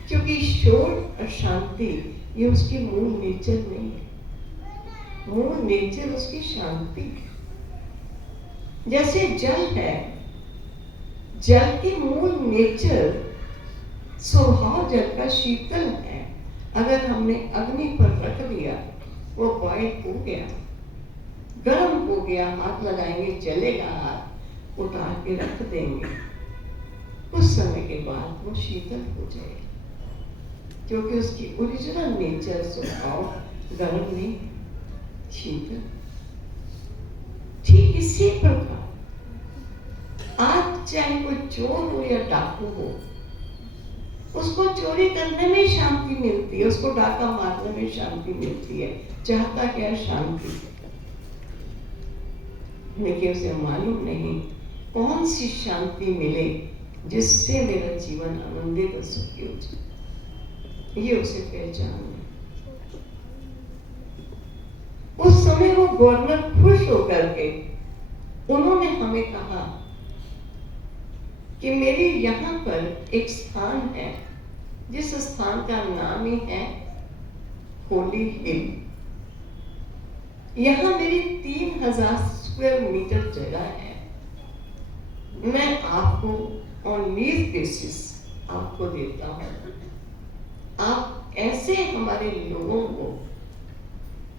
क्योंकि शोर और शांति ये उसकी मूल नेचर नहीं है, मूल नेचर उसकी शांति है। जैसे जल है, जल की मूल नेचर स्वभाव जल का शीतल है। अगर हमने अग्नि पर रख दिया वो बॉयल हो गया, गर्म हो गया, हाथ लगाएंगे जलेगा, हाथ उतार के रख देंगे, कुछ समय के बाद वो शीतल हो जाएगा, क्योंकि उसकी ओरिजिनल नेचर स्वभाव गर्म नहीं, शीतल। ठीक इसी प्रकार आज चाहे कोई चोर हो या डाकू हो, उसको चोरी करने में शांति मिलती है, उसको डाका मारने में शांति मिलती है, चाहता क्या शांति, लेकिन उसे मालूम नहीं कौन सी शांति मिले जिससे मेरा जीवन आनंदित और सुखी हो जाए, ये उसे पहचान है। उस समय वो गवर्नर खुश होकर के उन्होंने हमें कहा कि मेरे यहाँ पर एक स्थान है जिस स्थान का नाम ही है होली हिल। यहाँ मेरी 3000 स्क्वायर मीटर जगह है, मैं आपको ऑन लीज बेसिस आपको देता हूँ, आप ऐसे हमारे लोगों को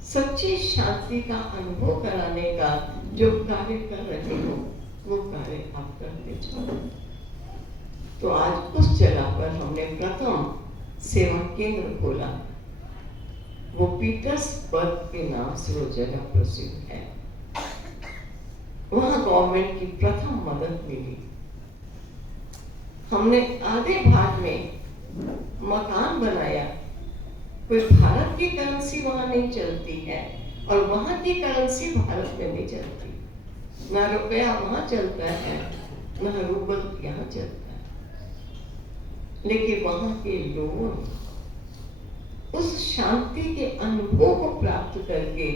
सच्ची शांति का अनुभव कराने का जो कार्य कर रहे हो वो कार्य आप करते जाओ। तो आज उस जगह पर हमने प्रथम सेवा केंद्र खोला, वो पीटर्सबर्ग के नाम से वो जगह प्रसिद्ध है। वहां गवर्नमेंट की प्रथम मदद मिली, हमने आधे भाग में मकान बनाया। कोई भारत की करेंसी वहां नहीं चलती है और वहां की करेंसी भारत में नहीं चलती, ना रुपया वहां चलता है ना रूबल यहाँ चलता है, लेकिन वहां के लोगों ने उस शांति के अनुभव को प्राप्त करके,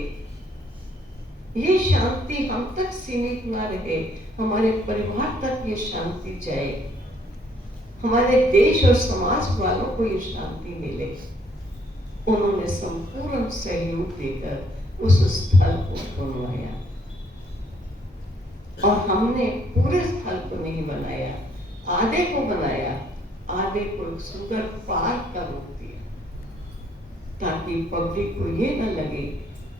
ये शांति हम तक सीमित ना रहे, हमारे परिवार तक ये शांति जाए, हमारे देश और समाज वालों को ये शांति मिले। उन्होंने संपूर्ण सहयोग देकर उस स्थल को बनवाया और हमने पूरे स्थल को नहीं बनाया, आधे को बनाया, आधे को एक सुंदर पार्क का रूप दिया, ताकि पब्लिक को ये न लगे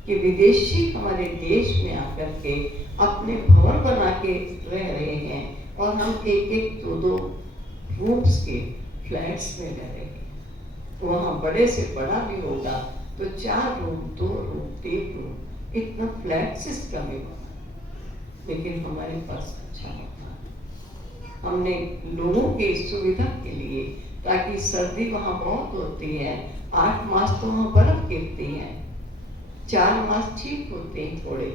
कि विदेशी हमारे देश में आकर के अपने भवन बना के रह रहे हैं और हम एक एक दो दो रूम्स के फ्लैट्स में रह रहे हैं। वहां बड़े से बड़ा भी होगा तो 4 रूम 2 रूम 3 रूम, इतना फ्लैट सिस्टम है, लेकिन हमारे पास अच्छा मकान। हमने लोगों की सुविधा के लिए, ताकि सर्दी वहां बहुत होती है, 8 मास तो वहां बर्फ गिरती है, 4 मास ठीक होते हैं थोड़े,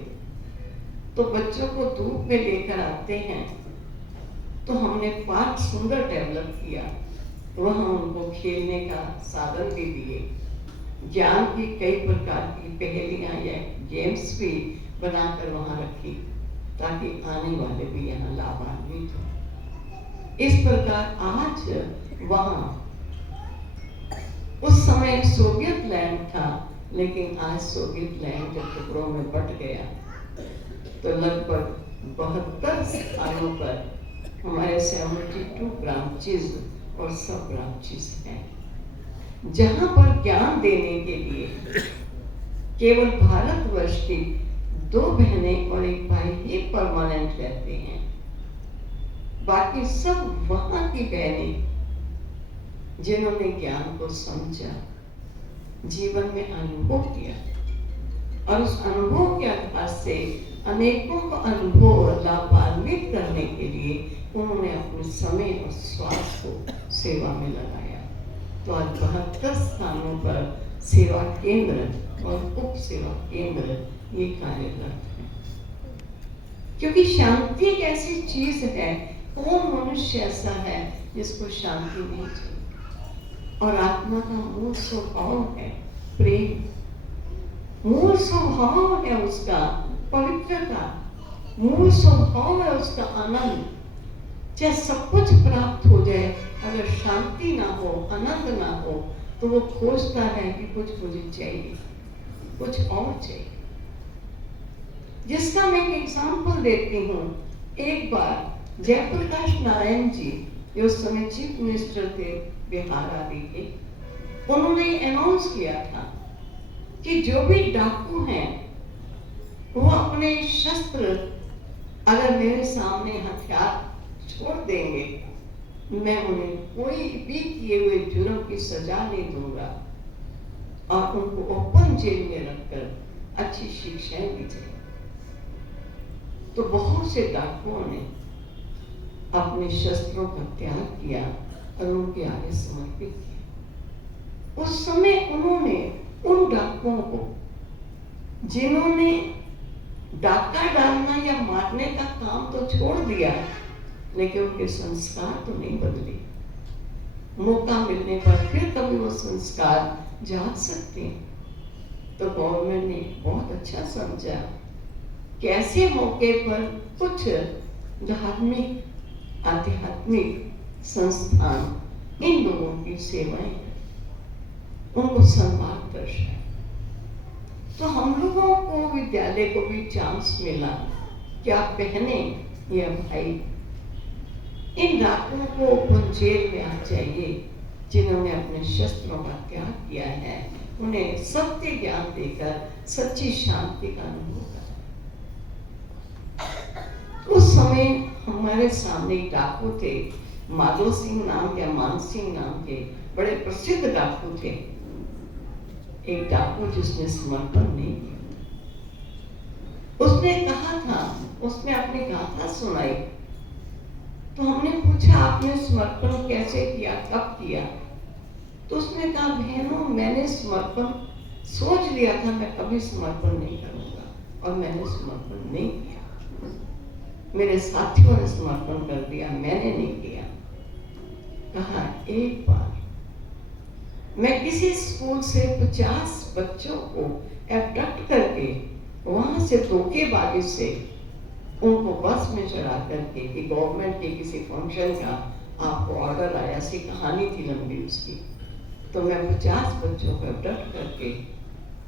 तो बच्चों को धूप में लेकर आते हैं, तो हमने पार्क सुंदर डेवलप किया, वहां उनको खेलने का साधन भी दिए, ज्ञान की कई प्रकार की पहेलियां या गेम्स भी बनाकर वहां रखी, ताकि आने वाले भी यहाँ लाभान्वित हो। इस प्रकार आज वहां, उस समय सोवियत लैंड था, लेकिन आज सोवियत लैंड जब टुकड़ों में बट गया तो लगभग 72 स्थानों पर हमारे 72 ब्रांचेज और सब ब्रांचेस हैं, जहां पर ज्ञान देने के लिए केवल भारतवर्ष की 2 बहनें और 1 भाई ही परमानेंट रहते हैं, बाकी सब वहां की बहनें जिन्होंने ज्ञान को समझा, जीवन में अनुभव किया, और उस अनुभव के आधार से अनेकों को अनुभव और लाभान्वित करने के लिए उन्होंने अपने समय और स्वास्थ्य को सेवा में लगाया। तो आज 72 स्थानों पर सेवा केंद्र और उप सेवा केंद्र ये कार्यरत है, क्योंकि शांति एक ऐसी चीज है, कौन मनुष्य ऐसा है जिसको शांति नहीं चाहिए। और आत्मा का मूल स्वभाव है प्रेम, मूल स्वभाव है उसका पवित्रता, मूल स्वभाव है उसका आनंद। चाहे सब कुछ प्राप्त हो जाए, अगर शांति ना हो, आनंद ना हो, तो वो खोजता है कि कुछ मुझे चाहिए, कुछ और चाहिए। जिसका मैं एक एग्जाम्पल देती हूँ। एक बार जयप्रकाश नारायण जी, जो उस समय चीफ मिनिस्टर थे बिहार आदि के, उन्होंने अनाउंस किया था कि जो भी डाकू हैं वो अपने शस्त्र अगर मेरे सामने हथियार छोड़ देंगे, मैं उन्हें कोई भी किए हुए जुर्म की सजा नहीं दूंगा और उनको ओपन जेल में रखकर अच्छी शिक्षाएं दी जाएंगी। तो बहुत से डाकुओं ने अपने शस्त्रों का त्याग किया और उनके आगे समर्पित किया। उस समय उन्होंने उन डाकुओं को, जिन्होंने डाका डालना या मारने का काम तो छोड़ दिया, लेकिन उनके संस्कार तो नहीं बदले। मौका मिलने पर फिर कभी वो संस्कार जाग सकते हैं। तो गवर्नमेंट ने बहुत अच्छा समझा कि ऐसे मौके पर कुछ धार्मिक आध्यात्मिक संस्थान इन लोगों की सेवाएं, उनको सम्मान दर्शाए। तो हम लोगों को विद्यालय को भी चांस मिला कि आप बहनें या भाई इन डाकुओं को ओपन जेल में आ जाइए, जिन्होंने अपने शस्त्रों का त्याग किया है, उन्हें सत्य ज्ञान देकर सच्ची शांति का अनुभव करा। उस समय हमारे सामने डाकू थे, माधो सिंह नाम या मान सिंह नाम के बड़े प्रसिद्ध डाकू थे। एक डाकू जिसने समर्पण नहीं किया, उसने कहा था, उसने अपनी गाथा सुनाई। तो हमने पूछा आपने समर्पण कैसे किया, कब किया? तो उसने कहा बहनों, मैंने समर्पण सोच लिया था मैं कभी समर्पण नहीं करूंगा और मैंने समर्पण नहीं किया। मेरे साथियों ने समर्पण कर दिया, मैंने नहीं किया। कहा एक बार मैं किसी स्कूल से 50 बच्चों को एब्डक्ट करके वहां से धोखेबाजी से उनको बस में चढ़ा करके कि गवर्नमेंट के किसी फंक्शन का आपको ऑर्डर आया, सी कहानी थी लंबी उसकी। तो मैं 50 बच्चों को एब्डक्ट करके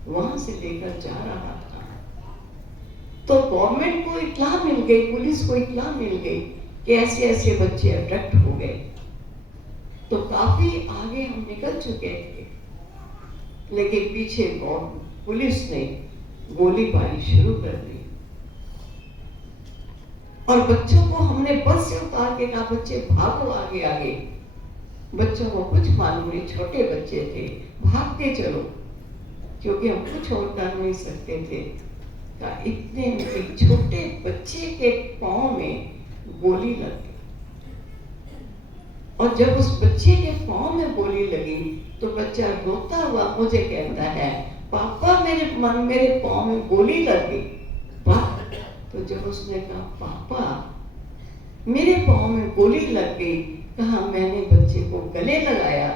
वहां से लेकर जा रहा था। तो गवर्नमेंट को इत्तला मिल गई, पुलिस को इत्तला मिल गई कि ऐसे ऐसे बच्चे एब्डक्ट हो गए। तो काफी आगे हम निकल चुके थे, लेकिन पीछे पुलिस ने गोलीबारी शुरू कर दी और बच्चों को हमने बस से उतार के कहा बच्चे भागो आगे आगे। बच्चों को कुछ मालूम नहीं, छोटे बच्चे थे, भागते चलो, क्योंकि हम कुछ और कर नहीं सकते थे। इतने में एक छोटे बच्चे के पांव में गोली लग गई और जब उस बच्चे के पांव में गोली लगी तो बच्चा रोता हुआ मुझे कहता है पापा मेरे पांव में गोली लग गई। तो जब उसने कहा पापा मेरे पांव में गोली लग गई, कहा मैंने बच्चे को गले लगाया,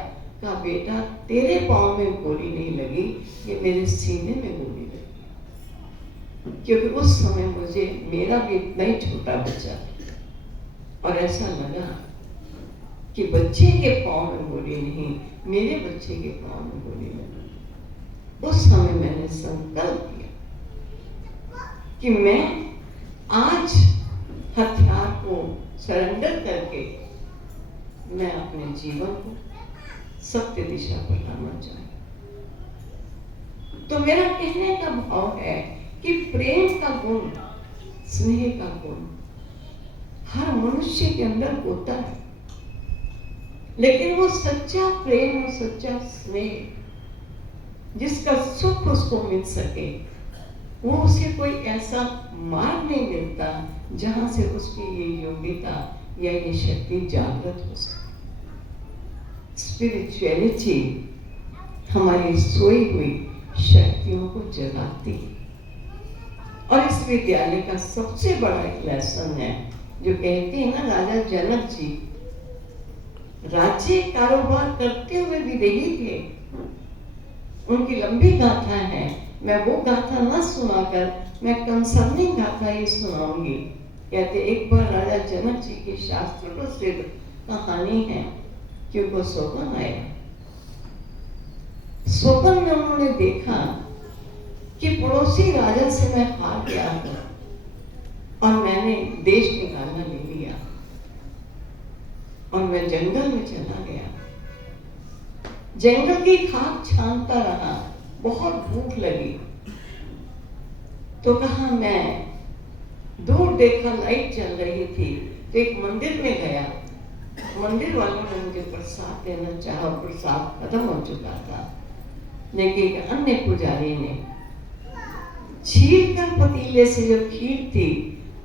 कहा बेटा तेरे पांव में गोली नहीं लगी, ये मेरे सीने में गोली लगी। क्योंकि उस समय मुझे मेरा भी इतना ही छोटा बच्चा और ऐसा लगा कि बच्चे के पांव में गोली नहीं, मेरे बच्चे के पांव में गोली लगी। उस समय मैंने संकल्प किया कि मैं आज हथियार को सरेंडर करके मैं अपने जीवन को सत्य दिशा पर लाना चाहूँ। तो मेरा कहने का भाव है कि प्रेम का गुण, स्नेह का गुण हर मनुष्य के अंदर होता है, लेकिन वो सच्चा प्रेम और सच्चा स्नेह जिसका सुख उसको मिल सके, वो उसे कोई ऐसा मार्ग नहीं मिलता जहां से उसकी ये योग्यता या ये शक्ति जागृत हो सके। स्पिरिचुअलिटी हमारी सोई हुई शक्तियों को जगाती है और इस विद्यालय का सबसे बड़ा एक लेसन है जो कहते हैं ना, राजा जनक जी राज्य कारोबार करते हुए विदेही थे। उनकी लंबी गाथा है, मैं वो गाथा न सुनाकर मैं कंसर्निंग गाथा ही सुनाऊंगी। कहते एक बार राजा जनक जी की शास्त्र प्रसिद्ध कहानी है कि उनको स्वप्न आया। स्वप्न में उन्होंने देखा कि पड़ोसी राजा से मैं हार गया हूं और मैंने देश निकालना ले लिया और मैं जंगल में चला गया। जंगल की खाक छानता रहा, बहुत भूख लगी। तो कहा मैं दूर देखा लाइट चल रही थी तो एक मंदिर में गया। मंदिर वालों ने मुझे प्रसाद देना चाहा, प्रसाद खत्म हो चुका था, लेकिन एक अन्य पुजारी ने छील कर पतीले से जो खीर थी,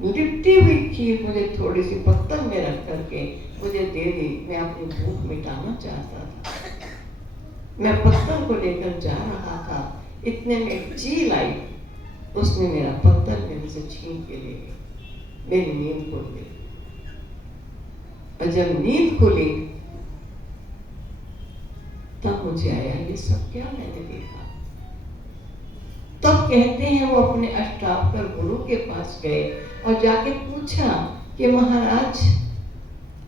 लिपटी हुई खीर मुझे थोड़ी सी पत्तल में रख करके मुझे दे दी। मैं अपनी भूख मिटाना चाहता था। मैं पत्तल को लेकर जा रहा था, इतने में चील आई, उसने मेरा पत्तल मेरे से छीन के ले गई। मेरी नींद खुल गई और जब नींद खुली तब मुझे आया ये सब क्या मैंने देखा। तब कहते हैं वो अपने अष्टावकर गुरु के पास गए और जाके पूछा कि महाराज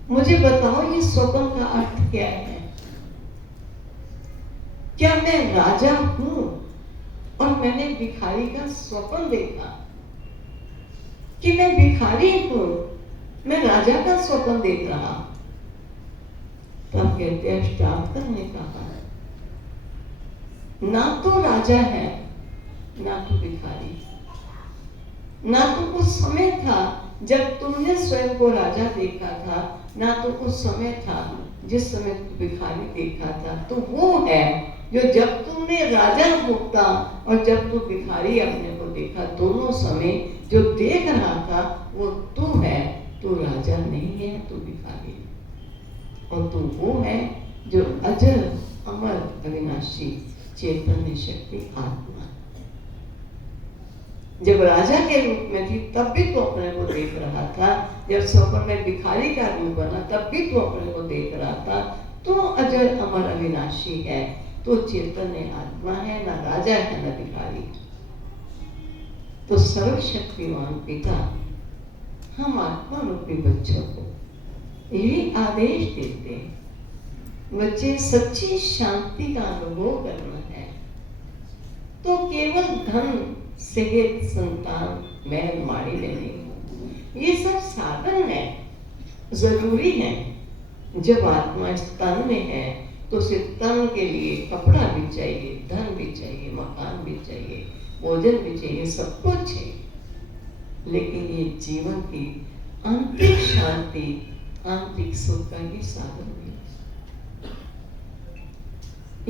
मुझे बताओ ये स्वप्न का अर्थ क्या है? क्या मैं राजा हूं और मैंने भिखारी का स्वप्न देखा, कि मैं भिखारी हूं, मैं राजा का स्वप्न देख रहा? तब कहते अष्टावकर ने कहा ना तो राजा है ना तो भिखारी, ना तो उस समय था जब तुमने स्वयं को राजा देखा था, ना तो उस समय था जिस समय तू भिखारी देखा था। तो वो है जो जब तुमने राजा भोगता और जब तू भिखारी अपने को देखा, दोनों समय जो देख रहा था वो तू है, तू राजा नहीं है, तू भिखारी है। और तू वो है जो अजर अमर अविनाशी चैतन्य शक्ति आत्मा। जब राजा के रूप में थी तब भी तो अपने को देख रहा था, जब स्वप्न में भिखारी का रूप बना तब भी तो अपने को देख रहा था। तो अजर अमर अविनाशी है, तो चैतन्य आत्मा है, ना राजा है ना भिखारी। तो सर्वशक्तिमान पिता हम आत्मा रूपी बच्चों को यही आदेश देते हैं, बच्चे सच्ची शांति का अनुभव करना है तो केवल धन सेहत संतान महल माड़ी लेने ये सब साधन है, जरूरी है। जब आत्मा इस तन में है तो सिर्फ तन के लिए कपड़ा भी चाहिए, धन भी चाहिए, मकान भी चाहिए, भोजन भी चाहिए, सब कुछ चाहिए। लेकिन ये जीवन की आंतरिक शांति, आंतरिक सुख का ये साधन नहीं।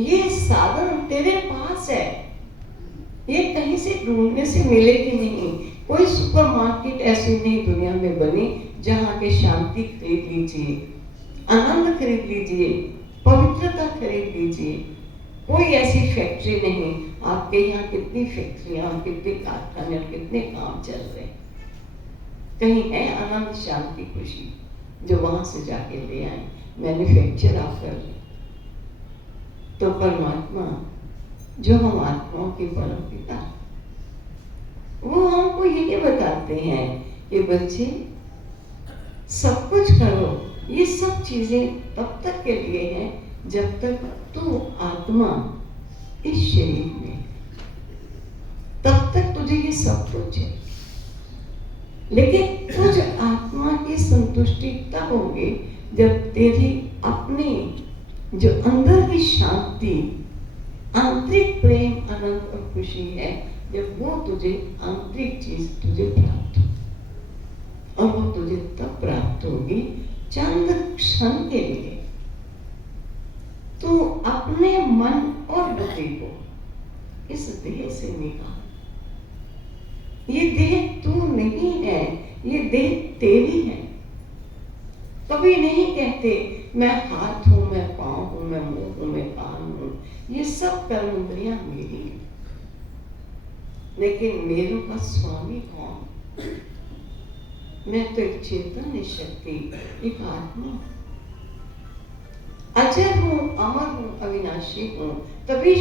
ये साधन तेरे पास है, ये कहीं से ढूंढने से मिलेगी नहीं। कोई सुपरमार्केट ऐसी नहीं दुनिया में बनी जहां के शांति खरीद लीजिए, आनंद खरीद लीजिए, पवित्रता खरीद लीजिए। कोई ऐसी फैक्ट्री नहीं। आपके यहाँ कितनी फैक्ट्रियां, कितने कारखाने, कितने काम चल रहे हैं, कहीं है आनंद शांति खुशी जो वहां से जाके ले आए, मैन्युफैक्चर आप कर लें। तो परमात्मा जो हम आत्माओं के परम पिता, वो हमको ये बताते हैं कि बच्चे सब कुछ करो। ये सब चीजें तब तक के लिए हैं जब तक तू आत्मा इस शरीर में, तब तक तुझे ये सब कुछ है। लेकिन तुझ आत्मा की संतुष्टि तब होगी जब तेरी अपनी जो अंदर की शांति, आंतरिक प्रेम, आनंद और खुशी है, जब वो तुझे आंतरिक चीज तुझे प्राप्त हो। और वो तुझे तब प्राप्त होगी चंद क्षण के लिए। तो अपने मन और बुद्धि को इस देह से निकाल। ये देह तू नहीं है, ये देह तेरी है। कभी नहीं कहते मैं हाथ हूं, मैं पांव हूं, मैं मुंह हूं, मैं कान हूं। ये सब कर्मेंद्रियां मेरी हैं, लेकिन मेरों का स्वामी कौन? मैं तो एक चेतन शक्ति, एक आत्मा, अजर हूं, अमर हूं, अविनाशी हूं। तभी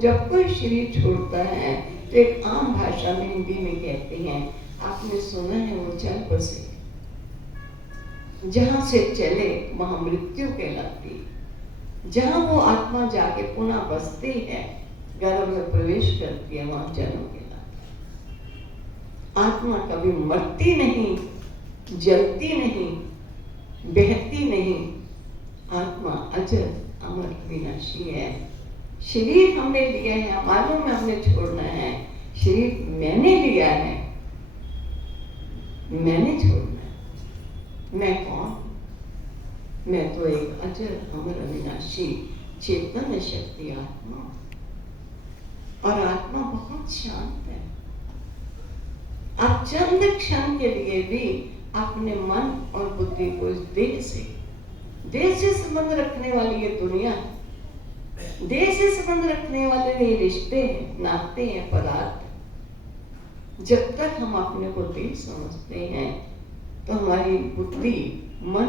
जब कोई शरीर छोड़ता है तो एक आम भाषा में हिंदी में कहते हैं, आपने सुना है वो चल बसे। जहां से चले वहां मृत्यु कहलाती। जहां वो आत्मा जाके पुनः बसती है, गर्भ में प्रवेश करती है, वहां जन्म कहलाता। आत्मा कभी मरती नहीं, जलती नहीं, बहती नहीं। आत्मा अजर अमर विनाशी है। शरीर हमने लिया है, मालूम है हमने छोड़ना है, शरीर मैंने लिया है, मैंने छोड़ना है। मैं कौन? मैं तो एक अजर अमर अविनाशी चेतन शक्ति आत्मा, और आत्मा बहुत शांत है। आप चंद क्षण के लिए भी अपने मन और बुद्धि को इस देह से संबंध रखने वाली ये दुनिया, देह से संबंध रखने वाले ये रिश्ते हैं, नाते हैं, पदार्थ, जब तक हम अपने को देह समझते हैं तो हमारी बुद्धि, मन,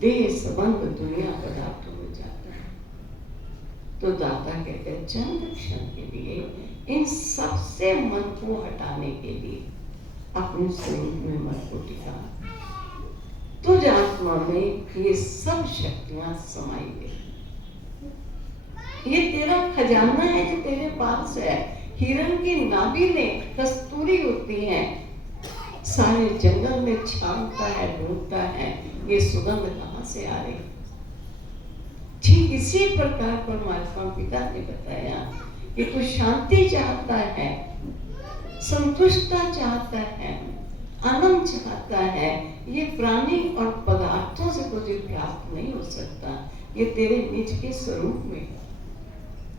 देह संबंध दुनिया पदार्थों में जाता है। तो दाता कहते हैं चंद क्षण के लिए इन सब से मन को हटाने के लिए अपने स्वरूप में मन को टिका। तुझ आत्मा में ये सब शक्तियां समाई गई। ये तेरा खजाना है जो तेरे पास है। हिरण की नाभि में कस्तूरी होती है, सारे जंगल में छानता है, ढूंढता है, ये सुगंध कहाँ से आ रही। ठीक इसी प्रकार परमात्मा पिता ने बताया कि तू शांति चाहता है, संतुष्टता चाहता है, आनंद चाहता है, ये प्राणी और पदार्थों से तुझे प्राप्त नहीं हो सकता, ये तेरे निज के स्वरूप में है।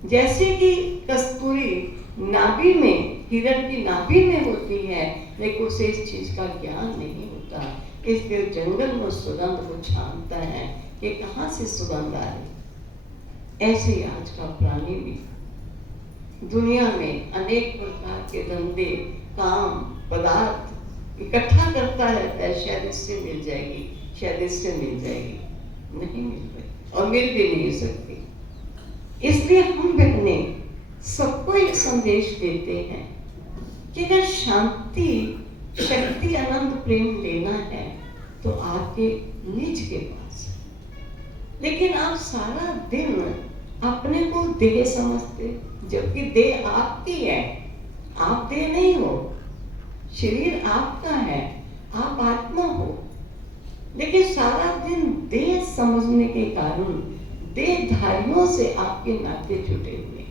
जैसे कि कस्तूरी नाभि में, हिरण की नाभि में होती है, लेकिन उसे इस चीज का ज्ञान नहीं होता, इसलिए जंगल में सुगंध को छानता है कि कहाँ से सुगंध आ रही। ऐसे आज का प्राणी भी दुनिया में अनेक प्रकार के धंधे, काम, पदार्थ इकट्ठा करता रहता है, शायद इससे मिल जाएगी, शायद इससे मिल जाएगी, नहीं मिल रही और मिल भी नहीं सकती। इसलिए हम बहने सबको एक संदेश देते हैं कि अगर शांति, शक्ति, आनंद, प्रेम लेना है तो आपके निज के पास। लेकिन आप सारा दिन अपने को देह समझते, जबकि देह आपकी है, आप देह नहीं हो। शरीर आपका है, आप आत्मा हो, लेकिन सारा दिन देह समझने के कारण देहधारियों से आपके नाते जुटे हुए,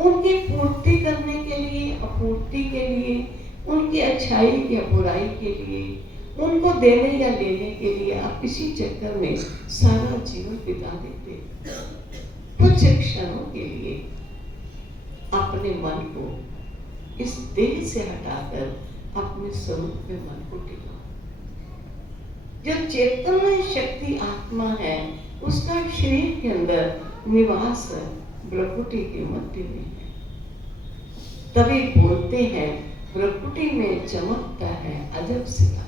उनकी पूर्ति करने के लिए, अपूर्ति के लिए, उनकी अच्छाई या बुराई के लिए, उनको देने या लेने के लिए आप इसी चक्कर में सारा जीवन बिता देते। कुछ क्षणों के लिए अपने मन को इस देह से हटाकर अपने स्वरूप में मन को टिकाओ। जो चेतन शक्ति आत्मा है, उसका शरीर के अंदर निवास प्रकृति के मध्य में है। तभी बोलते हैं प्रकृति में चमकता है अजब सितारा।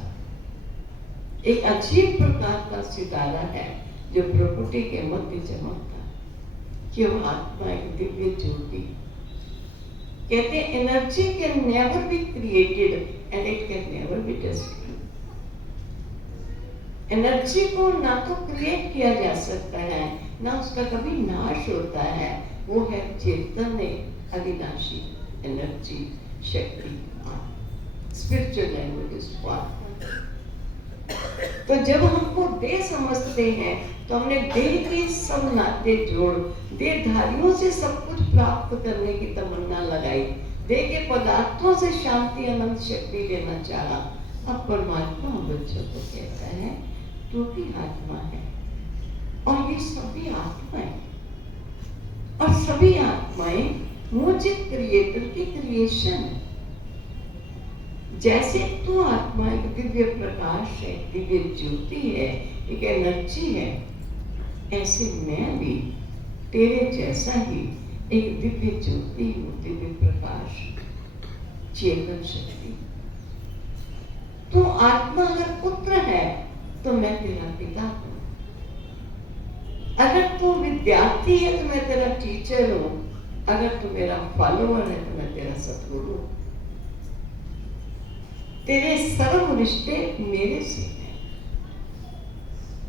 एक अजीब प्रकार का सितारा है जो प्रकृति के मध्य चमकता है, कि वो आत्मा एक दिव्य ज्योति। कहते energy can never be created and it can never be destroyed. Energy को ना तो क्रिएट किया जा सकता है, ना उसका कभी नाश होता है। वो है चेतन अविनाशी एनर्जी, शक्ति, स्पिरिचुअल लैंग्वेज। तो जब हमको देह समझते हैं तो हमने देह के सब नाते जोड़, देहधारियों से सब कुछ प्राप्त करने की तमन्ना लगाई, देह के पदार्थों से शांति, आनंद, शक्ति लेना चाहा। अब परमात्मा बच्चों को कहता है तू भी आत्मा है, और ये सभी आत्माएं, और सभी आत्माएं मुझे क्रिएटर की क्रिएशन है। जैसे तू आत्मा एक दिव्य प्रकाश है, दिव्य ज्योति है, एक एनर्जी है, ऐसे मैं भी तेरे जैसा ही एक दिव्य ज्योति हूँ, दिव्य प्रकाश, चेतन शक्ति। तू आत्मा अगर पुत्र है तो मैं तेरा पिता हूँ, अगर तू विद्यार्थी है तो मैं तेरा टीचर हूँ, अगर तू मेरा फॉलोअर है तो मैं तेरा सतगुरु हूँ। तेरे सर्व रिश्ते मेरे से हैं।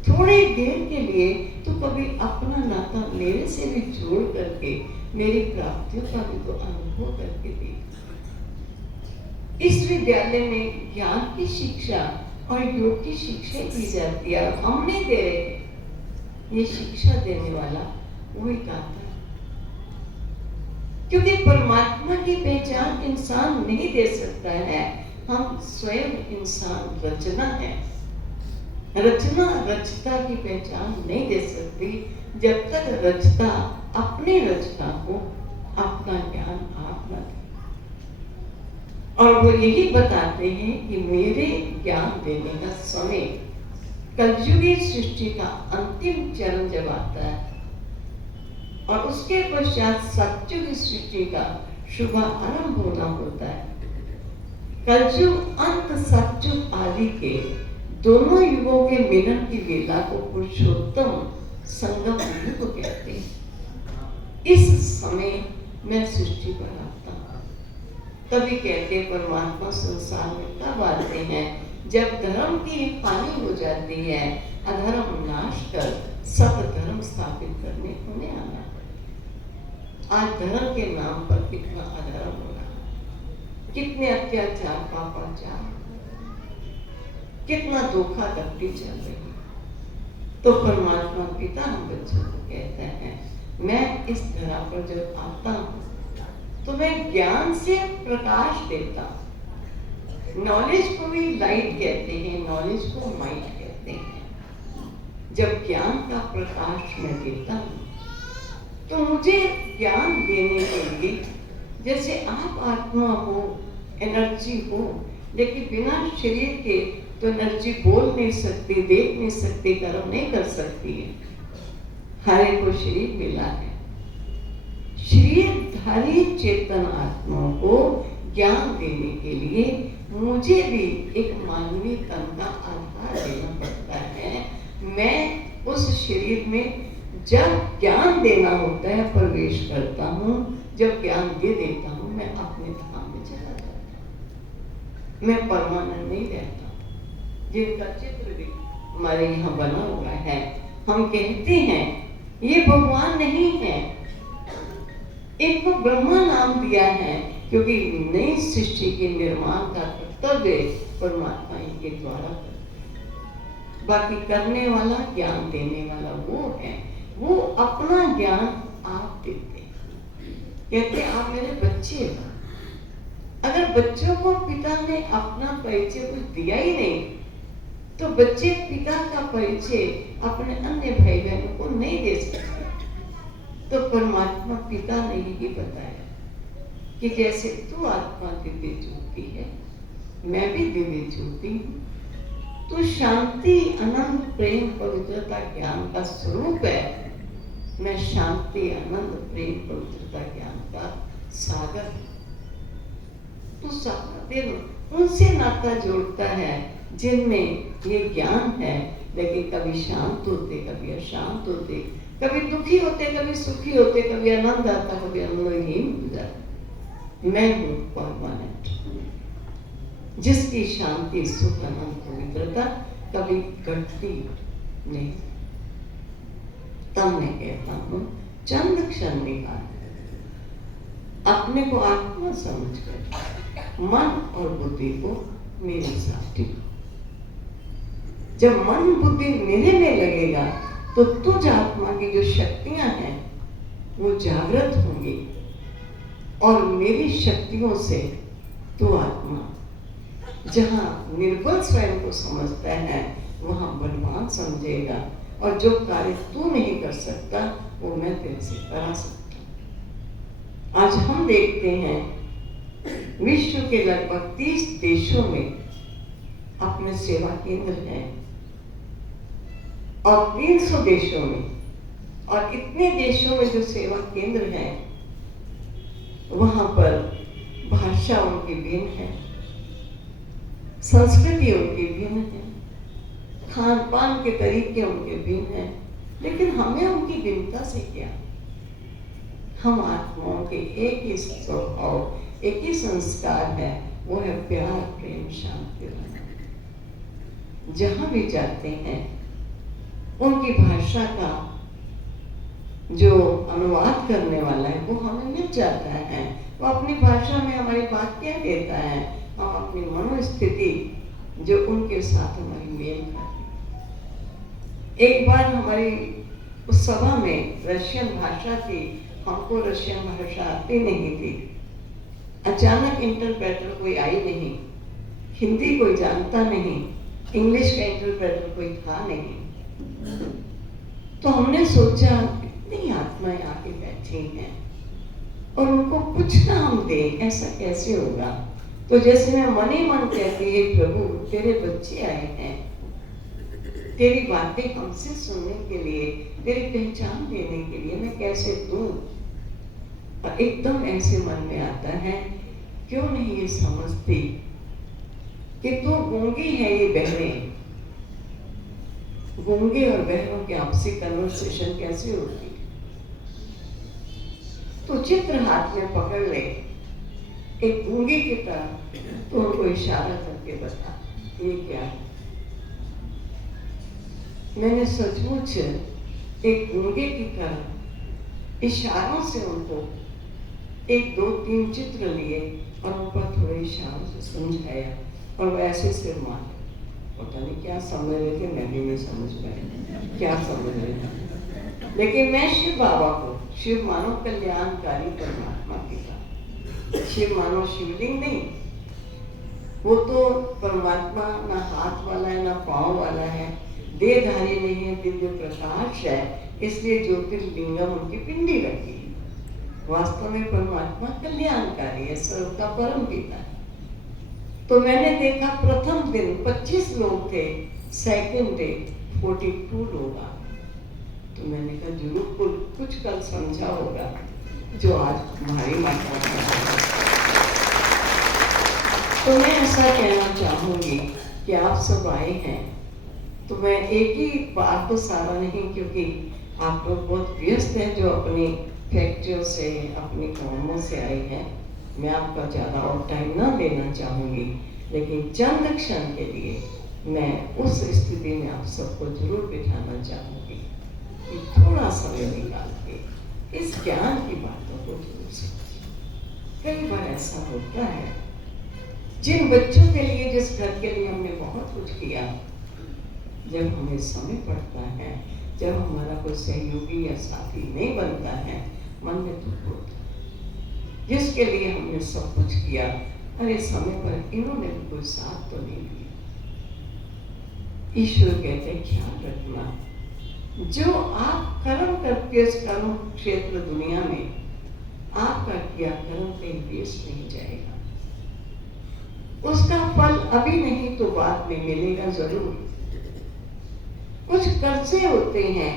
थोड़ी देर के लिए तू कभी अपना नाता मेरे से भी जोड़ करके मेरी प्राप्तियों का भी तो अनुभव करके देख। इस विद्यालय में ज्ञान की शिक्षा और योग की शिक्षा दी जाती है, और हम नहीं दे रहे। ये शिक्षा देने वाला वही दाता है। क्योंकि परमात्मा की पहचान इंसान नहीं दे सकता है, हम स्वयं इंसान रचना है। रचना रचता की पहचान नहीं दे सकती जब तक रचता अपने रचना को अपना ज्ञान आप न दे। और वो यही बताते हैं कि मेरे ज्ञान देने का समय कलयुगी सृष्टि का अंतिम चरण जब आता है और उसके पश्चात सतयुगी सृष्टि का शुभ आरंभ होना होता है। कलयुग अंत सतयुग आदि के दोनों युगों के मिलन की वेला को पुरुषोत्तम संगम युग कहते हैं। इस समय मैं सृष्टि पर आता हूँ। तभी कहते हैं परमात्मा संसार में कब आते हैं, जब धर्म की हानि हो जाती है, अधर्म नाश कर सत धर्म स्थापित करने उन्हें आना है। आज धर्म के नाम पर कितना अधर्म हो रहा है, कितने अत्याचार पापाचार, कितना धोखा धपटी चल रही है। तो परमात्मा पिता हम बच्चों को कहते हैं, मैं इस धरा पर जब आता हूँ तो मैं ज्ञान से प्रकाश देता हूँ। नॉलेज को भी लाइट कहते हैं, नॉलेज को माइट कहते हैं। जब ज्ञान का प्रकाश मैं देता हूँ तो मुझे ज्ञान देने के लिए, जैसे आप आत्मा हो, एनर्जी हो, लेकिन बिना शरीर के तो एनर्जी बोल नहीं सकती, देख नहीं सकती, कर्म नहीं कर सकती है। हर एक को शरीर मिला है। शरीरधारी चेतन आत्माओं को ज्ञान देने के लिए मुझे भी एक मानवीय तन का आधार देना पड़ता है। मैं उस शरीर में जब ज्ञान देना होता है प्रवेश करता हूँ, जब ज्ञान दे देता हूँ मैं अपने धाम में चला जाता हूँ। मैं परमानेंट नहीं रहता। जिनका चित्र भी हमारे यहाँ बना हुआ है, हम कहते हैं ये भगवान नहीं है, इनको ब्रह्मा नाम दिया है क्योंकि नई सृष्टि के निर्माण का कर्तव्य परमात्मा इनके द्वारा करते हैं। बाकी करने वाला, ज्ञान देने वाला वो है, वो अपना ज्ञान आप देते हैं। कहते आप मेरे बच्चे हो। अगर बच्चों को पिता ने अपना परिचय कुछ दिया ही नहीं तो बच्चे पिता का परिचय अपने अन्य भाई बहनों को नहीं दे सकते। तो परमात्मा पिता ने यही बताया कि जैसे तू आत्मा दिव्य ज्योति है, मैं भी दिव्य ज्योति हूँ। तू शांति, आनंद, प्रेम, पवित्रता, ज्ञान का स्वरूप है। मैं शांति, आनंद, प्रेम, पवित्रता, ज्ञान का सागर हूँ। तू सागर उनसे नाता जोड़ता है जिनमें ये ज्ञान है, लेकिन कभी शांत होते, कभी अशांत होते, कभी दुखी होते, कभी सुखी होते, कभी आनंद आता, कभी आनंदहीन हो जाता। मैं हूँ परमानेंट, जिसकी शांति, सुख, आनंद, पवित्रता कभी घटती नहीं। तब मैं कहता हूँ चंद क्षण निकाल अपने को आत्मा समझकर मन और बुद्धि को मेरे साथ टिको। जब मन बुद्धि मेरे में लगेगा तो तुझ आत्मा की जो शक्तियां हैं वो जागृत होंगी और मेरी शक्तियों से तू आत्मा जहां निर्बल स्वयं को समझता है वहां बलवान समझेगा और जो कार्य तू नहीं कर सकता वो मैं तेरे से करा सकता। आज हम देखते हैं विश्व के लगभग 30 देशों में अपने सेवा केंद्र हैं और 300 देशों में, और इतने देशों में जो सेवा केंद्र हैं वहां पर भाषा उनकी भिन्न है, संस्कृति उनकी भिन्न है, खान पान के तरीके उनके भिन्न हैं, लेकिन हमें उनकी भिन्नता से क्या। हम आत्माओं के एक ही स्वभाव, एक ही संस्कार है, वो है प्यार, प्रेम, शांति। जहां भी जाते हैं उनकी भाषा का जो अनुवाद करने वाला है वो हमें मिल जाता है। वो अपनी भाषा में हमारी बात क्या देता है, हम अपनी मनोस्थिति जो उनके साथ हमारी मेल खाती। एक बार हमारी उस सभा में रशियन भाषा की हमको रशियन भाषा आती नहीं थी। अचानक इंटरप्रेटर कोई आई नहीं, हिंदी कोई जानता नहीं, इंग्लिश का इंटरप्रेटर कोई था नहीं। तो हमने सोचा इतनी आत्माएं आके बैठी हैं और उनको कुछ ना हम दें, ऐसा कैसे होगा। तो जैसे मैं मन ही मन कहती है, प्रभु तेरे बच्चे आए हैं तेरी बातें हमसे सुनने के लिए, तेरी पहचान देने के लिए, मैं कैसे दूं। और एकदम ऐसे मन में आता है, क्यों नहीं ये समझती कि तू गूंगी है, ये बहरे गूंगे और बहरों की आपसी कन्वर्सेशन कैसे होती। तो चित्र हाथ में पकड़ ले एक गूंगे की तरह, तो उनको इशारा करके बता ये क्या है। मैंने सचमुच एक गूंगे की तरह इशारों से उनको 1, 2, 3 चित्र लिए और उन पर थोड़े इशारों से समझाया और वो ऐसे सिर मारे। पता नहीं क्या समझ रहे थे, मैं भी नहीं समझ पाई क्या समझ रहे थे। लेकिन मैं शिव बाबा को, शिव मानो कल्याणकारी परमात्मा पिता, शिव मानो शिवलिंग नहीं, वो तो परमात्मा ना हाथ वाला है ना पांव वाला है, देहधारी नहीं है, दिव्य प्रकाश है, इसलिए ज्योतिर्लिंगम उनकी पिंडी रखी है। वास्तव में परमात्मा कल्याणकारी है, सर्वका परम पिता है। तो मैंने देखा प्रथम दिन 25 लोग थे, सेकंड डे 42 लोग आ गए। तो मैंने कहा जरूर कुछ कल समझा होगा जो आज तुम्हारी मात्रा है। तो मैं ऐसा कहना चाहूंगी कि आप सब आए हैं, तो मैं एक ही बात तो सारा नहीं, क्योंकि आप लोग बहुत व्यस्त हैं जो अपनी फैक्ट्रियों से अपने कामों से आए हैं। मैं आपका ज़्यादा और टाइम ना लेना चाहूँगी, लेकिन चंद क्षण के लिए मैं उस स्थिति में आप सबको जरूर बिठाना चाहूँगी कि थोड़ा समय निकाल के इस ज्ञान की बातों को जरूर समझिए। कई बार ऐसा होता है, जिन बच्चों के लिए, जिस घर के लिए हमने बहुत कुछ किया, जब हमें समय पड़ता है, जब हमारा कोई सहयोगी या साथी नहीं बनता है, मन में दुख होता है। जिसके लिए हमने सब कुछ किया, अरे समय पर इन्होंने भी कोई साथ तो नहीं दिया। ईश्वर कहते हैं ख्याल रखना, जो आप कर्म करके इस कर्म क्षेत्र दुनिया में आपका किया कर्म कहीं वेस्ट नहीं जाएगा। उसका फल अभी नहीं तो बाद में मिलेगा जरूर। कुछ कर्जे होते हैं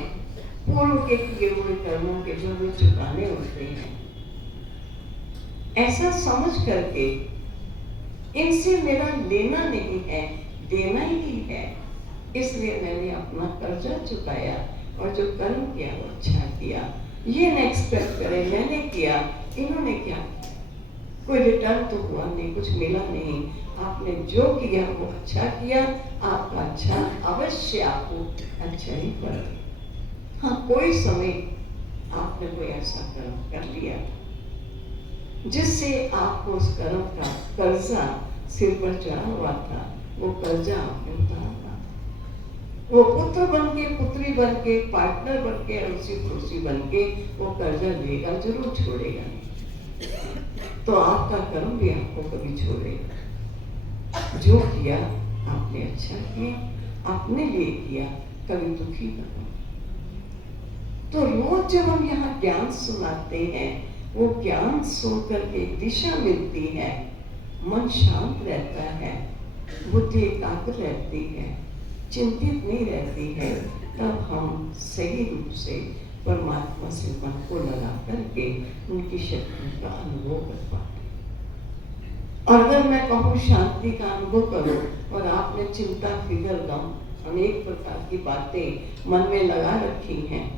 पूर्व के किए हुए कर्मों के, जो हमें चुकाने होते हैं। ऐसा समझ करके इनसे मेरा लेना नहीं है, देना ही है, इसलिए मैंने अपना कर्जा चुकाया और जो कर्म किया वो अच्छा किया। ये न एक्सपेक्ट करें मैंने किया, इन्होंने क्या किया, कोई रिटर्न तो हुआ नहीं, कुछ मिला नहीं। आपने जो किया वो अच्छा किया, आपका अच्छा अवश्य आपको अच्छा ही पड़ेगा। हाँ, कोई समय आपने कोई ऐसा कर्म कर लिया जिससे आपको उस कर्म का कर्जा सिर पर चढ़ा हुआ था, वो कर्जा आपने उतारना। वो पुत्र बन के, पुत्री बन के, पार्टनर बन के, अड़ोसी पड़ोसी बन के वो कर्जा लेगा जरूर, छोड़ेगा नहीं। तो आपका कर्म भी आपको कभी छोड़ेगा। जो किया आपने अच्छा किया, अपने लिए किया, कभी दुखी न हो। तो रोज जब हम यहाँ ज्ञान सुनाते हैं, वो ज्ञान सुनकर के दिशा मिलती है, मन शांत रहता है, बुद्धि एकाग्र रहती है, चिंतित नहीं रहती है, तब हम सही रूप से परमात्मा से मन को लगा करके उनकी शक्ति का अनुभव कर पाते। और अगर मैं कहूँ शांति का अनुभव करो और आपने चिंता, फिक्र, गम, अनेक प्रकार की बातें मन में लगा रखी हैं,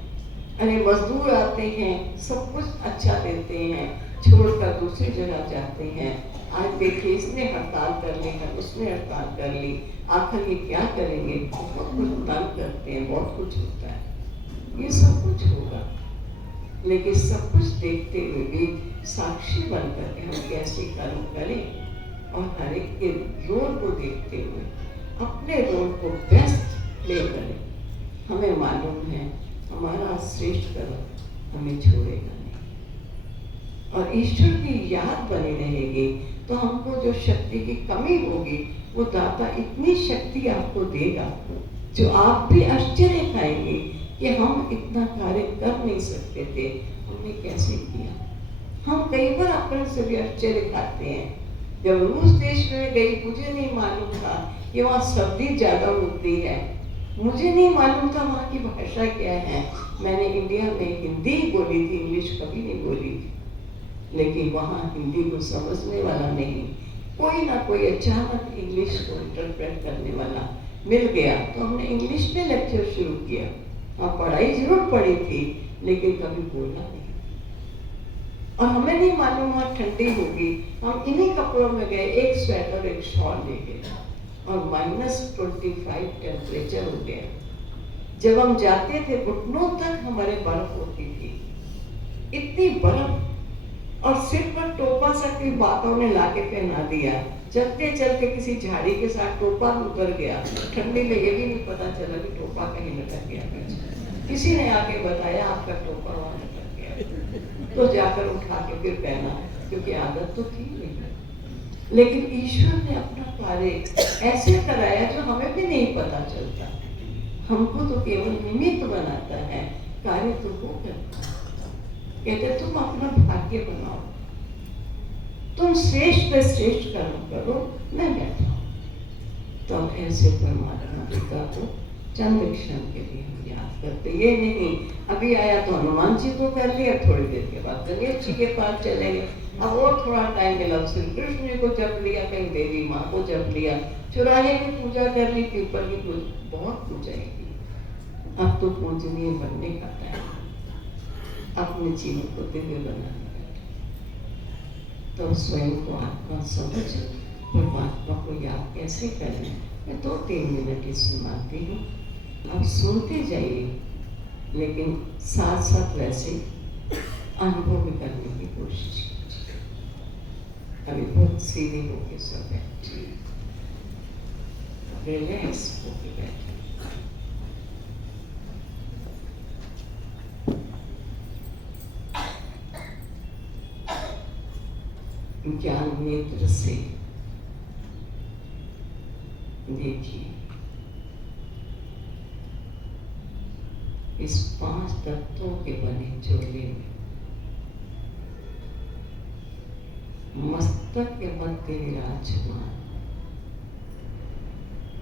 अरे मजदूर आते हैं, सब कुछ अच्छा देते हैं, छोड़कर दूसरी जगह जाते हैं। आज देखिए इसने हड़ताल कर ली है, उसने हड़ताल कर ली, आखिर ये क्या करेंगे, बहुत कुछ तंग करते हैं, बहुत कुछ होता है। ये सब कुछ होगा, लेकिन सब कुछ देखते हुए भी साक्षी बनकर के हम कैसे कर्म करें और हर एक के रोल को देखते हुए अपने रोल को बेस्ट प्ले करें। हमें मालूम है हमारा श्रेष्ठ कर्म हमें छोड़ेगा नहीं। और ईश्वर की याद बनी रहेगी तो हमको जो शक्ति की कमी होगी वो दाता इतनी शक्ति आपको देगा जो आप भी आश्चर्य खाएंगे कि हम इतना कार्य कर नहीं सकते थे, हमने कैसे किया। हम कई बार अपने से भी आश्चर्य खाते हैं। जब रूस देश में गई मुझे नहीं मालूम था कि वहाँ सर्दी ज़्यादा होती है, मुझे नहीं मालूम था वहाँ की भाषा क्या है। मैंने इंडिया में हिंदी बोली थी, इंग्लिश कभी नहीं बोली थी, लेकिन वहाँ हिंदी को समझने वाला नहीं, कोई ना कोई अचानक इंग्लिश को इंटरप्रेट करने वाला मिल गया तो हमने इंग्लिश में लेक्चर शुरू किया। हाँ, पढ़ाई जरूर पढ़ी थी लेकिन कभी बोला नहीं। और हमें नहीं मालूम वहाँ ठंडी होगी, हम इन्हीं कपड़ों में गए, एक स्वेटर एक शॉल ले गए और -25 टेम्परेचर हो गया। जब हम जाते थे घुटनों तक हमारे बर्फ होती थी, इतनी बर्फ। और सिर पर टोपा सा कोई बातों ने लाके पहना दिया, चलते चलते किसी झाड़ी के साथ टोपा उतर गया। ठंडी में ये भी नहीं पता चला कि टोपा कहीं लटक गया। किसी ने आके बताया आपका टोपा वहां लटक गया, तो जाकर उठा के फिर पहना, क्योंकि आदत तो थी नहीं। लेकिन ईश्वर ने अपना कार्य ऐसे कराया जो हमें भी नहीं पता चलता। हमको तो केवल निमित्त बनाता है, कार्य तो वो करता है। कहते तुम अपना भाग्य बनाओ, तुम श्रेष्ठ पे श्रेष्ठ कर्म करो, मैं बैठा हूं। तो हम ऐसे परमात्मा पिता को चंद क्षण के लिए हम याद करते, ये नहीं अभी आया तो हनुमान जी को कर लिया, थोड़ी देर के बाद गणेश जी के पास चले गए, अब और थोड़ा टाइम मिला श्री कृष्ण जी को जप लिया, कहीं देवी माँ को जप लिया, चुराहे की पूजा कर ली, पीपल की पूजा, बहुत पूजा की। अब तो पूजनीय बनने का टाइम, अपने जीवन को दिव्य बनाने का। तो स्वयं को आत्मा समझ परमात्मा को याद कैसे करें। मैं 2-3 मिनट ही सुनाती हूँ, अब सुनते जाइए, लेकिन साथ साथ वैसे अनुभव भी करने की कोशिश कीजिए। अभी बहुत सीधे होके सब बैठिए, रिलैक्स होके बैठिए। ज्ञान नेत्र से देखिए इस 5 तत्वों के बने झोले में मस्तक के मध्य विराजमान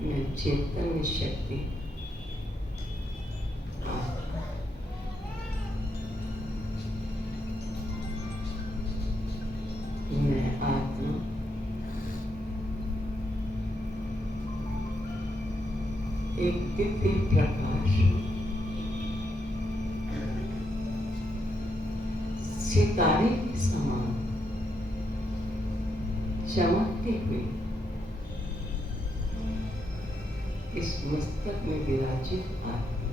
में चैतन्य शक्ति मैं आत्मा एक दिव्य प्रकाश सितारे के समान चमकती हुई इस मस्तक में विराजित आत्मा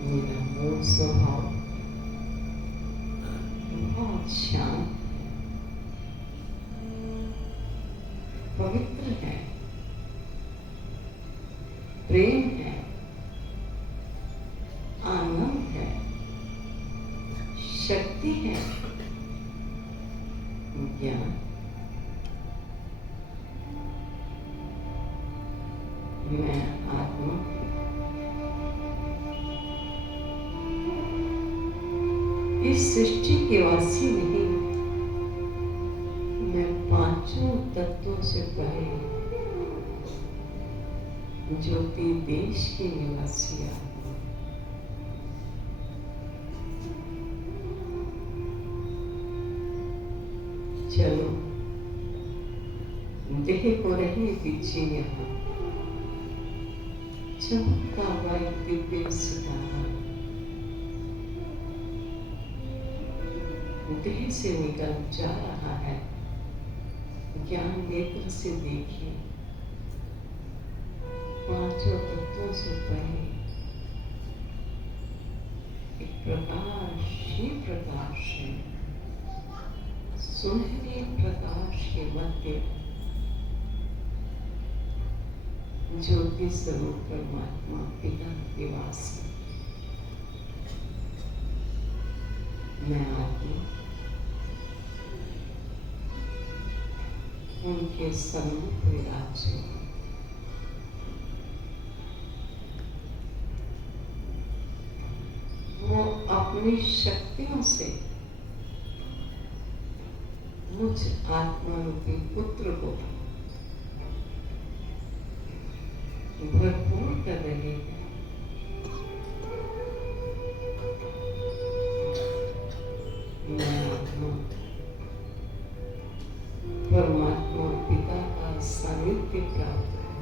मेरा मूल स्वभाव बहुत शांत पवित्र है, प्रेम है, आनंद है, शक्ति है, ज्ञान। मैं आत्मा इस सृष्टि के वासी नहीं, मैं 5 तत्वों से परे ज्योति देश के निवासी आत्मा। चलो देह को रहे पीछे यहाँ चमकता हुआ एक दिव्य सितारा देह से निकल जा रहा है। ज्ञान नेत्र से देखिए 5 तत्वों से परे एक प्रकाश ही प्रकाश है। सुनहरे प्रकाश के मध्य ज्योति स्वरूप परमात्मा पिता निवास है। मैं आत्मा उनके समीप विराजू हूँ। वो अपनी शक्तियों से मुझ आत्मा रूपी पुत्र को भरपूर कर रहे हैं। मैं आत्मा परमात्मा पिता का सानिध्य प्राप्त है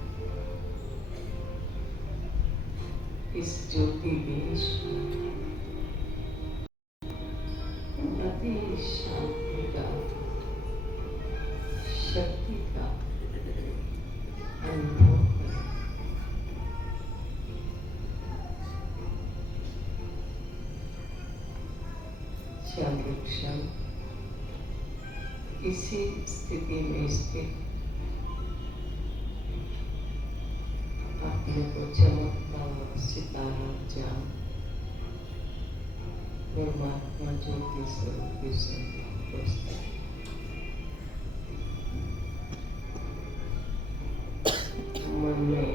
इस ज्योति देश में। अति शांति का, शक्ति का अनुभव करें। चंद्र क्षण इसी स्थिति में स्थित अपने को चमकता हुआ सितारा जान परमात्मा ज्योति स्वरूप उपस्थित। मन में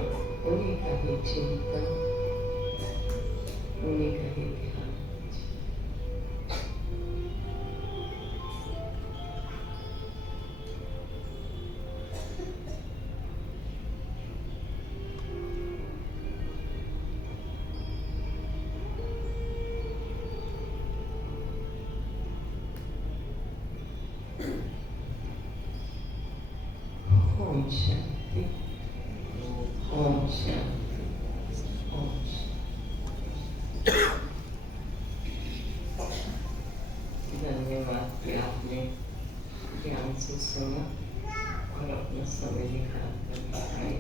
उन्हीं का ही चिंतन, उन्हीं का ही ध्यान। ओम शांति, ओम शांति, ओम शांति। धन्यवाद कि आपने ध्यान से सुना और अपना समय निकाल कर आए।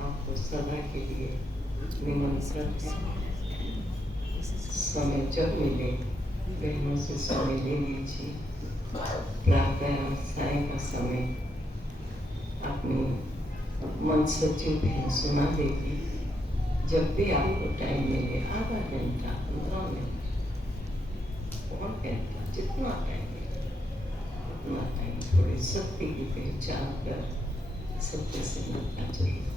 आपको सदा के लिए निमंत्रण है। समय जब मिले बहनों से समय ले लीजिए। प्रातः साय का समय अपनी मन सचिव बहन सुना देगी। जब भी आपको टाइम मिले, आधा घंटा, 15 मिनट, और घंटा, जितना टाइम मिले उतना टाइम थोड़ी सत्य की पहचान कर सत्य से मिलना चाहिए।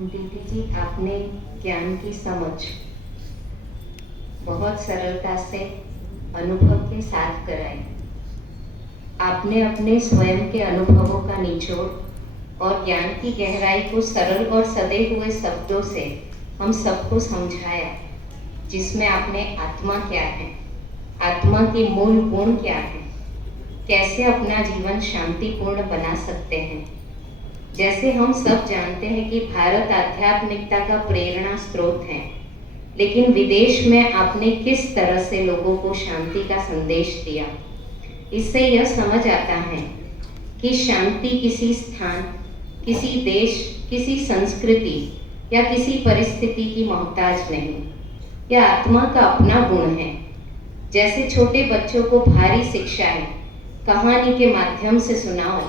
दीदी जी, आपने ज्ञान की समझ बहुत सरलता से अनुभव के साथ कराई। आपने अपने स्वयं के अनुभवों का निचोड़ और ज्ञान की गहराई को सरल और सदे हुए शब्दों से हम सबको समझाया, जिसमें आपने आत्मा क्या है, आत्मा के मूल गुण क्या है, कैसे अपना जीवन शांतिपूर्ण बना सकते हैं। जैसे हम सब जानते हैं कि भारत आध्यात्मिकता का प्रेरणा स्रोत है, लेकिन विदेश में आपने किस तरह से लोगों को शांति का संदेश दिया। इससे यह समझ आता है कि शांति किसी स्थान, किसी देश, किसी संस्कृति या किसी परिस्थिति की मोहताज नहीं, यह आत्मा का अपना गुण है। जैसे छोटे बच्चों को भारी शिक्षाएं कहानी के माध्यम से सुनाओ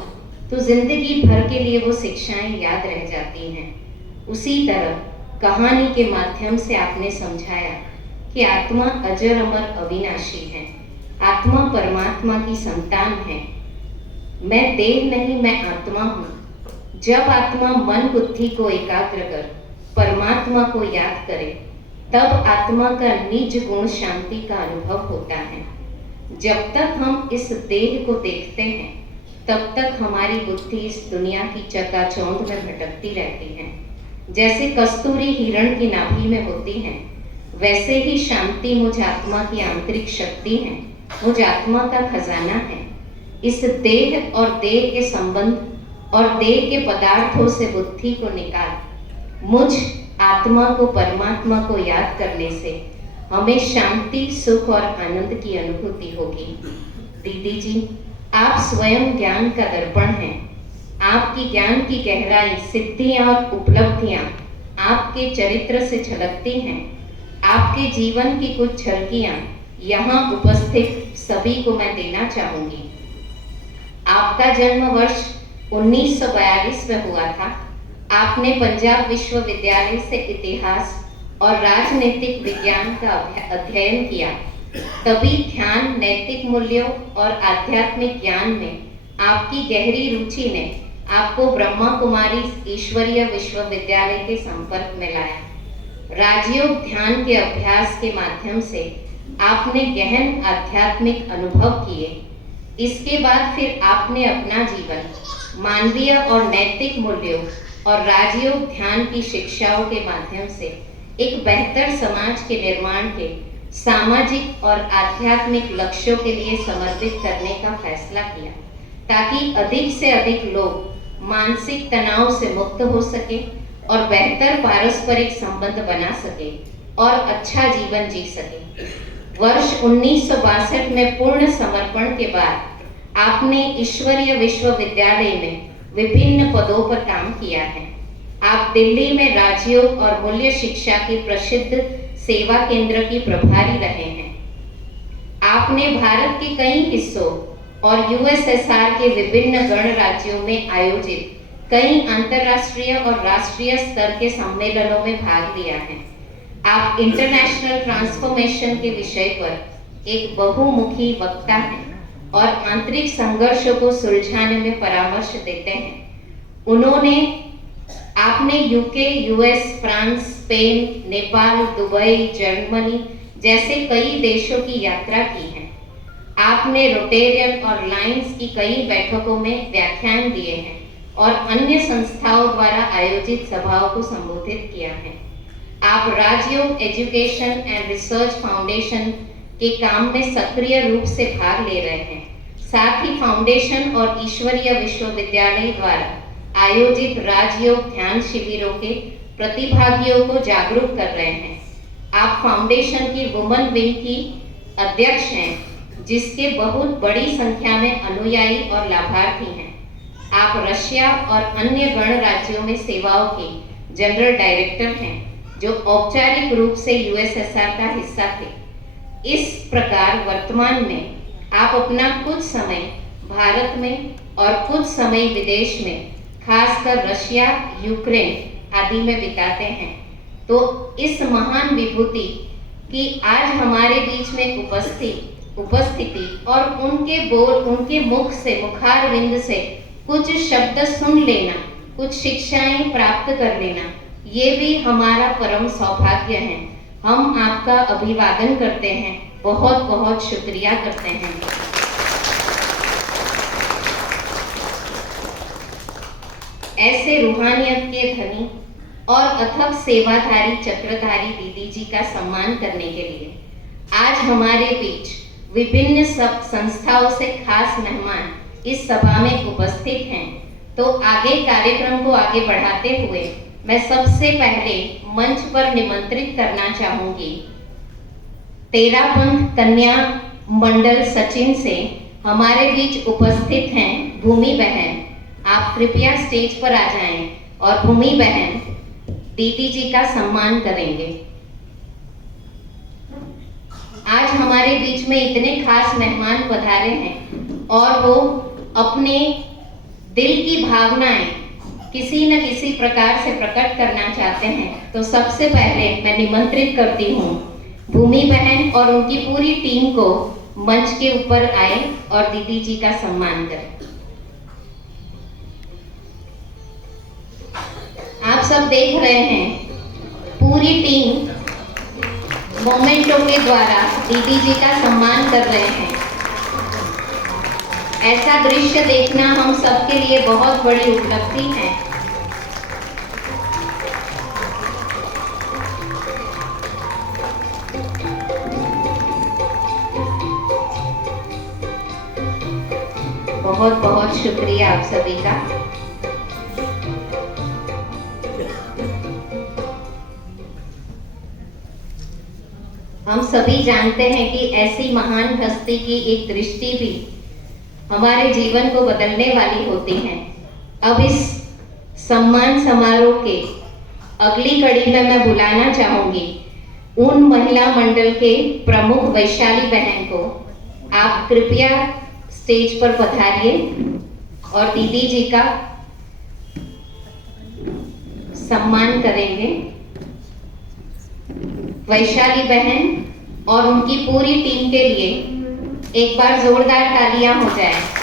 तो जिंदगी भर के लिए वो शिक्षाएं याद रह जाती हैं, उसी तरह कहानी के माध्यम से आपने समझाया कि आत्मा अजर अमर अविनाशी है, आत्मा परमात्मा की संतान है। मैं देह नहीं, मैं आत्मा हूँ। जब आत्मा मन बुद्धि को एकाग्र कर परमात्मा को याद करे, तब आत्मा का निज गुण शांति का अनुभव होता है। जब तक हम इस देह को देखते हैं, तब तक हमारी बुद्धि इस दुनिया की चकाचौंध में भटकती रहती है। जैसे कस्तूरी हिरण की नाभि में होती है, वैसे ही शांति मुझ आत्मा की आंतरिक शक्ति है, मुझ आत्मा का खजाना है। इस देह और देह के संबंध और देह के पदार्थों से बुद्धि को निकाल मुझ आत्मा को परमात्मा को याद करने से हमें शांति, सुख और आनंद की अनुभूति होगी। दीदी जी, आप स्वयं ज्ञान का दर्पण हैं। आपकी ज्ञान की गहराई, सिद्धियां और उपलब्धियां आपके चरित्र से झलकती हैं। आपके जीवन की कुछ झलकियां यहाँ उपस्थित सभी को मैं देना चाहूंगी। आपका जन्म वर्ष 1942 में हुआ था। आपने पंजाब विश्वविद्यालय से इतिहास और राजनीतिक विज्ञान का अध्ययन किया। तभी ध्यान, नैतिक मूल्यों और आध्यात्मिक ज्ञान में आपकी गहरी रुचि ने आपको ब्रह्मा कुमारी ईश्वरीय विश्वविद्यालय के संपर्क में लाया। राजयोग ध्यान के अभ्यास के माध्यम से आपने गहन आध्यात्मिक अनुभव किए। इसके बाद फिर आपने अपना जीवन मानवीय और नैतिक मूल्यों और राजयोग ध्यान की शिक्षाओं के माध्यम से एक बेहतर समाज के निर्माण के सामाजिक और आध्यात्मिक लक्ष्यों के लिए समर्पित करने का फैसला किया, ताकि अधिक से अधिक लोग मानसिक तनाव से मुक्त हो सके और बेहतर पारस्परिक संबंध बना सके और अच्छा जीवन जी सके। वर्ष 1962 में पूर्ण समर्पण के बाद आपने ईश्वरीय विश्वविद्यालय में विभिन्न पदों पर काम किया है। आप दिल्ली में राजयोग और मूल्य शिक्षा की प्रसिद्ध सेवा केंद्र की प्रभारी रहे हैं। आपने भारत के कई हिस्सों और यूएसएसआर के विभिन्न गणराज्यों में आयोजित कई अंतर्राष्ट्रीय और राष्ट्रीय स्तर के सम्मेलनों में भाग लिया है। आप इंटरनेशनल ट्रांसफॉर्मेशन के विषय पर एक बहुमुखी वक्ता हैं और आंतरिक संघर्षों को सुलझाने में परामर्श देते हैं। आपने UK, US, France, Spain, Nepal, Dubai, Germany जैसे कई देशों की यात्रा की है। आपने रोटेरियन और लायंस की कई बैठकों में व्याख्यान दिए हैं और अन्य संस्थाओं द्वारा आयोजित सभाओं को संबोधित किया है। आप राजयोग एजुकेशन एंड रिसर्च फाउंडेशन के काम में सक्रिय रूप से भाग ले रहे हैं। साथ ही फाउंडेशन और ईश्वरीय विश्वविद्यालय द्वारा आयोजित राजयोग ध्यान शिविरों के प्रतिभागियों को जागरूक कर रहे हैं। आप फाउंडेशन की वुमन विंग की अध्यक्ष हैं, जिसके बहुत बड़ी संख्या में अनुयायी और लाभार्थी हैं। आप रशिया और अन्य गणराज्यों में सेवाओं के जनरल डायरेक्टर हैं, जो औपचारिक रूप से यूएसएसआर का हिस्सा थे। इस प्रकार वर्तमान में आप अपना कुछ समय भारत में और कुछ समय विदेश में, खासकर रशिया, यूक्रेन आदि में बिताते हैं। तो इस महान विभूति की आज हमारे बीच में उपस्थिति और उनके मुख से, मुखारविंद से कुछ शब्द सुन लेना, कुछ शिक्षाएं प्राप्त कर लेना, ये भी हमारा परम सौभाग्य है। हम आपका अभिवादन करते हैं, बहुत बहुत शुक्रिया करते हैं। ऐसे रूहानियत के धनी और अथक सेवाधारी चक्रधारी दीदी जी का सम्मान करने के लिए आज हमारे बीच विभिन्न संस्थाओं से खास मेहमान इस सभा में उपस्थित हैं। तो आगे कार्यक्रम को आगे बढ़ाते हुए मैं सबसे पहले मंच पर निमंत्रित करना चाहूंगी तेरापंथ कन्या मंडल सचिन से हमारे बीच उपस्थित हैं भूमि बहन। आप कृपया स्टेज पर आ जाएं और भूमि बहन दीदी जी का सम्मान करेंगे। आज हमारे बीच में इतने खास मेहमान पधारे हैं और वो अपने दिल की भावनाएं किसी न किसी प्रकार से प्रकट करना चाहते हैं। तो सबसे पहले मैं निमंत्रित करती हूँ भूमि बहन और उनकी पूरी टीम को मंच के ऊपर आए और दीदी जी का सम्मान करें। आप सब देख रहे हैं पूरी टीम मोमेंटो के द्वारा दीदी जी का सम्मान कर रहे हैं। ऐसा दृश्य देखना हम सबके लिए बहुत बड़ी उपलब्धि है। बहुत बहुत शुक्रिया आप सभी का। हम सभी जानते हैं कि ऐसी महान हस्ती की एक दृष्टि भी हमारे जीवन को बदलने वाली होती है। अब इस सम्मान समारोह के अगली कड़ी में मैं बुलाना चाहूंगी उन महिला मंडल के प्रमुख वैशाली बहन को आप कृपया स्टेज पर पधारिए और दीदी जी का सम्मान करेंगे। वैशाली बहन और उनकी पूरी टीम के लिए एक बार जोरदार तालियां हो जाए।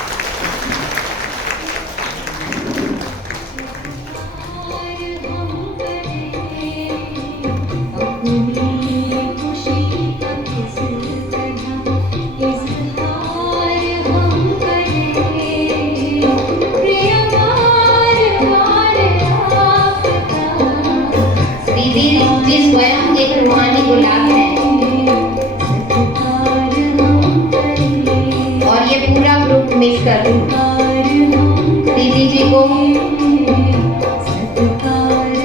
दीदी जी स्वयं एक रूहानी गुलाब है और ये पूरा ग्रुप मिलकर दीदी जी को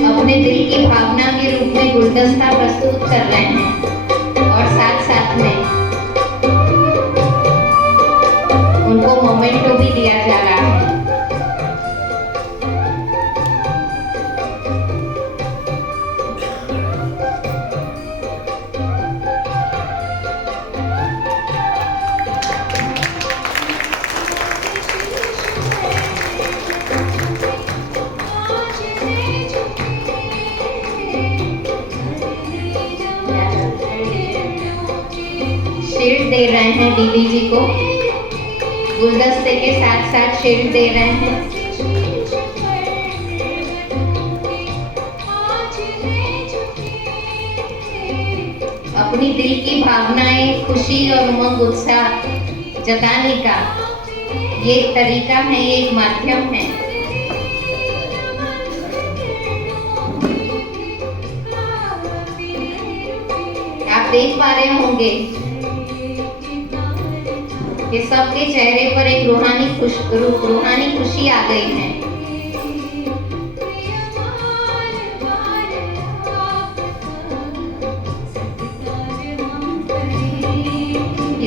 अपने दिल की भावना के रूप में गुलदस्ता प्रस्तुत कर रहे हैं और साथ साथ में उनको मोमेंटो भी दिया जा रहा है। शील्ड दे रहे हैं दीदी जी को, गुलदस्ते के साथ साथ शील्ड दे रहे हैं। अपनी दिल की भावनाएं, खुशी और उमंग उत्साह जताने का ये एक तरीका है, ये एक माध्यम है। आप देख पा रहे होंगे कि सबके चेहरे पर एक रूहानी खुशी आ गई है।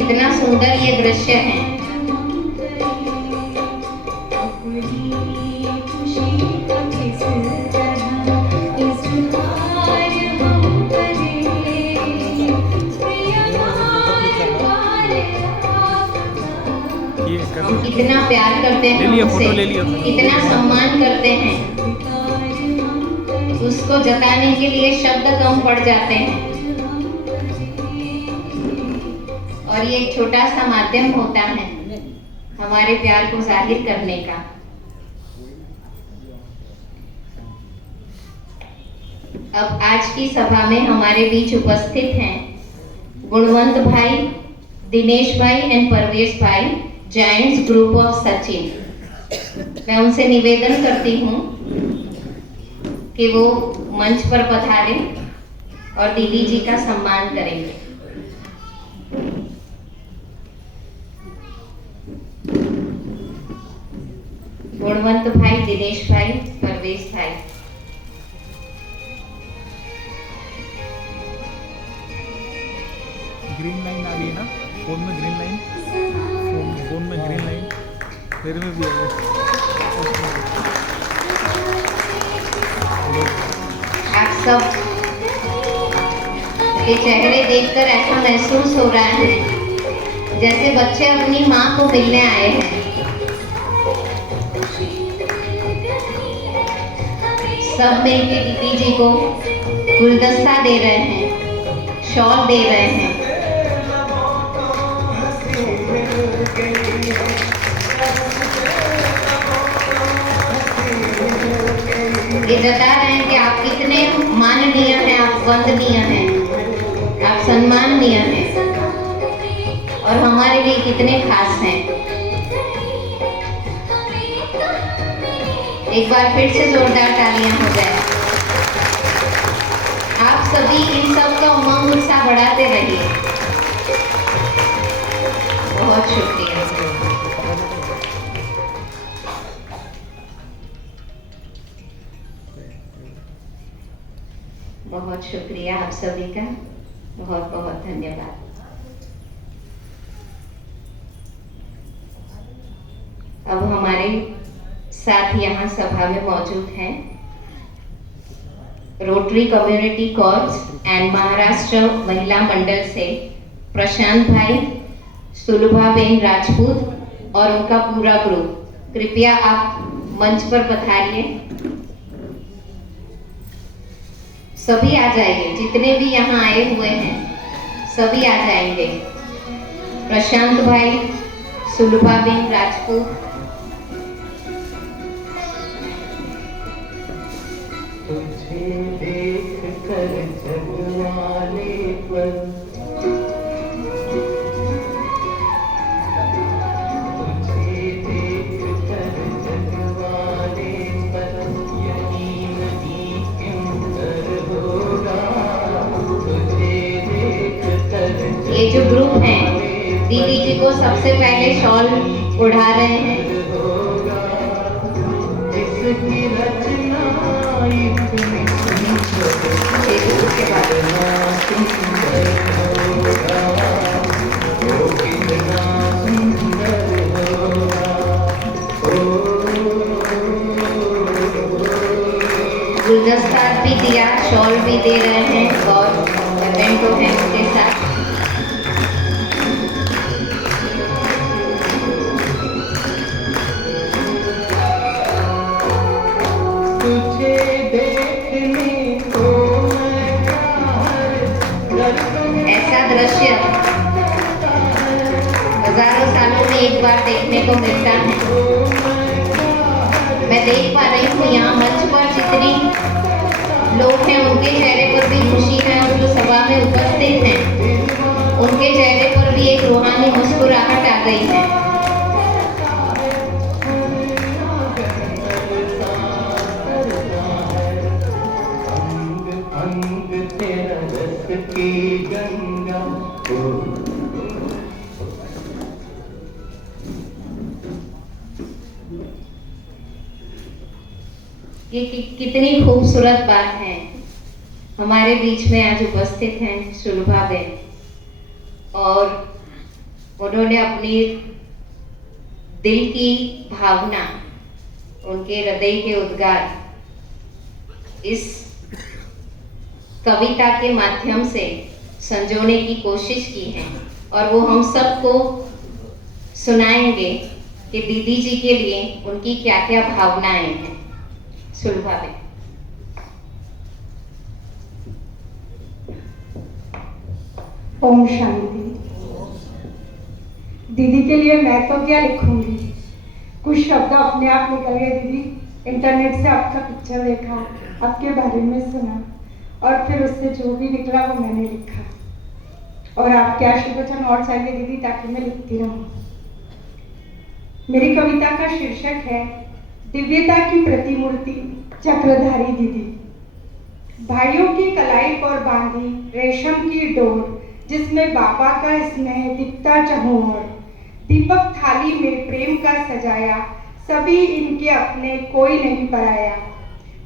इतना सुंदर ये दृश्य है। हम कितना प्यार करते हैं उनसे, कितना सम्मान करते हैं, उसको जताने के लिए शब्द कम पड़ जाते हैं। और ये एक छोटा सा माध्यम होता है हमारे प्यार को जाहिर करने का। अब आज की सभा में हमारे बीच उपस्थित हैं गुणवंत भाई, दिनेश भाई एंड परवेश भाई, जायंट्स ग्रुप ऑफ सचिन। मैं उनसे निवेदन करती हूँ कि वो मंच पर पधारें और दीदी जी का सम्मान करेंगे। गुणवंत भाई, दिनेश भाई, परवेश भाई। ग्रीन लाइन आ रही है ना फोन में, ग्रीन लाइन फोन में ग्रीन लाइन मेरे में भी आ गई। आप सब के चेहरे देखकर ऐसा महसूस हो रहा है जैसे बच्चे अपनी माँ को मिलने आए हैं। सब मिलके दीदी जी को गुलदस्ता दे रहे हैं, शॉल दे रहे हैं। ये जता रहे हैं कि आप कितने माननीय हैं, आप वंदनीय हैं, आप सम्माननीय हैं और हमारे लिए कितने खास हैं। एक बार फिर से जोरदार तालियां हो जाए। आप सभी इन सब का उमंग उत्साह बढ़ाते रहिए। बहुत शुक्रिया। बहुत शुक्रिया आप सभी का, बहुत बहुत धन्यवाद। अब हमारे साथ यहाँ सभा में मौजूद हैं rotary community corps and Maharashtra महिला मंडल से प्रशांत भाई, सुलभाबेन राजपूत और उनका पूरा ग्रुप, कृपया आप मंच पर पधारिए। सभी आ जाइए, जितने भी यहाँ आए हुए हैं सभी आ जाएंगे। प्रशांत भाई, सुलभाबेन राजपूत। तुझे देख कर जगवाने पर, तुझे देख कर जगवाने पर यकीन ही क्यों कर होगा, तुझे देख कर ये जो ग्रुप है दीदी जी को सबसे पहले शॉल उड़ा रहे हैं। जिसकी रचना इतनी ये ग्रुप के बाद सुंदर होगा, वो कितना सुंदर होगा। गुलदस्ता भी दिया, शॉल भी दे रहे हैं और बटन है उनके साथ। तुझे देखने को मैं ऐसा दृश्य हजारों सालों में एक बार देखने को मिलता है। मैं देख पा रही हूँ यहाँ मंच पर जितनी लोग हैं उनके चेहरे पर भी खुशी है और जो सभा में उपस्थित हैं उनके चेहरे पर भी एक रूहानी मुस्कुराहट आ गई है। अंग तेरा रस की गंगा ये कितनी खूबसूरत बात है। हमारे बीच में आज उपस्थित हैं सुलभाबेन और उन्होंने अपनी दिल की भावना, उनके हृदय के उद्गार इस कविता के माध्यम से संजोने की कोशिश की है और वो हम सबको सुनाएंगे कि दीदी जी के लिए उनकी क्या क्या भावनाएं हैं। सुलभाबेन। ओम शांति। दीदी के लिए मैं तो क्या लिखूंगी, कुछ शब्द अपने आप निकल गए। दीदी इंटरनेट से आपका पिक्चर देखा, आपके बारे में सुना और फिर उससे जो भी निकला वो मैंने लिखा। और आपके आशीर्वचन और चाहिए दीदी ताकि मैं लिखती रहूं। मेरी कविता का शीर्षक है दिव्यता की प्रतिमूर्ति चक्रधारी दीदी। भाइयों की कलाई पर बांधी रेशम की डोर, जिसमें बाबा का स्नेह दिखता चहुओर। दीपक थाली में प्रेम का सजाया, सभी इनके अपने कोई नहीं पराया।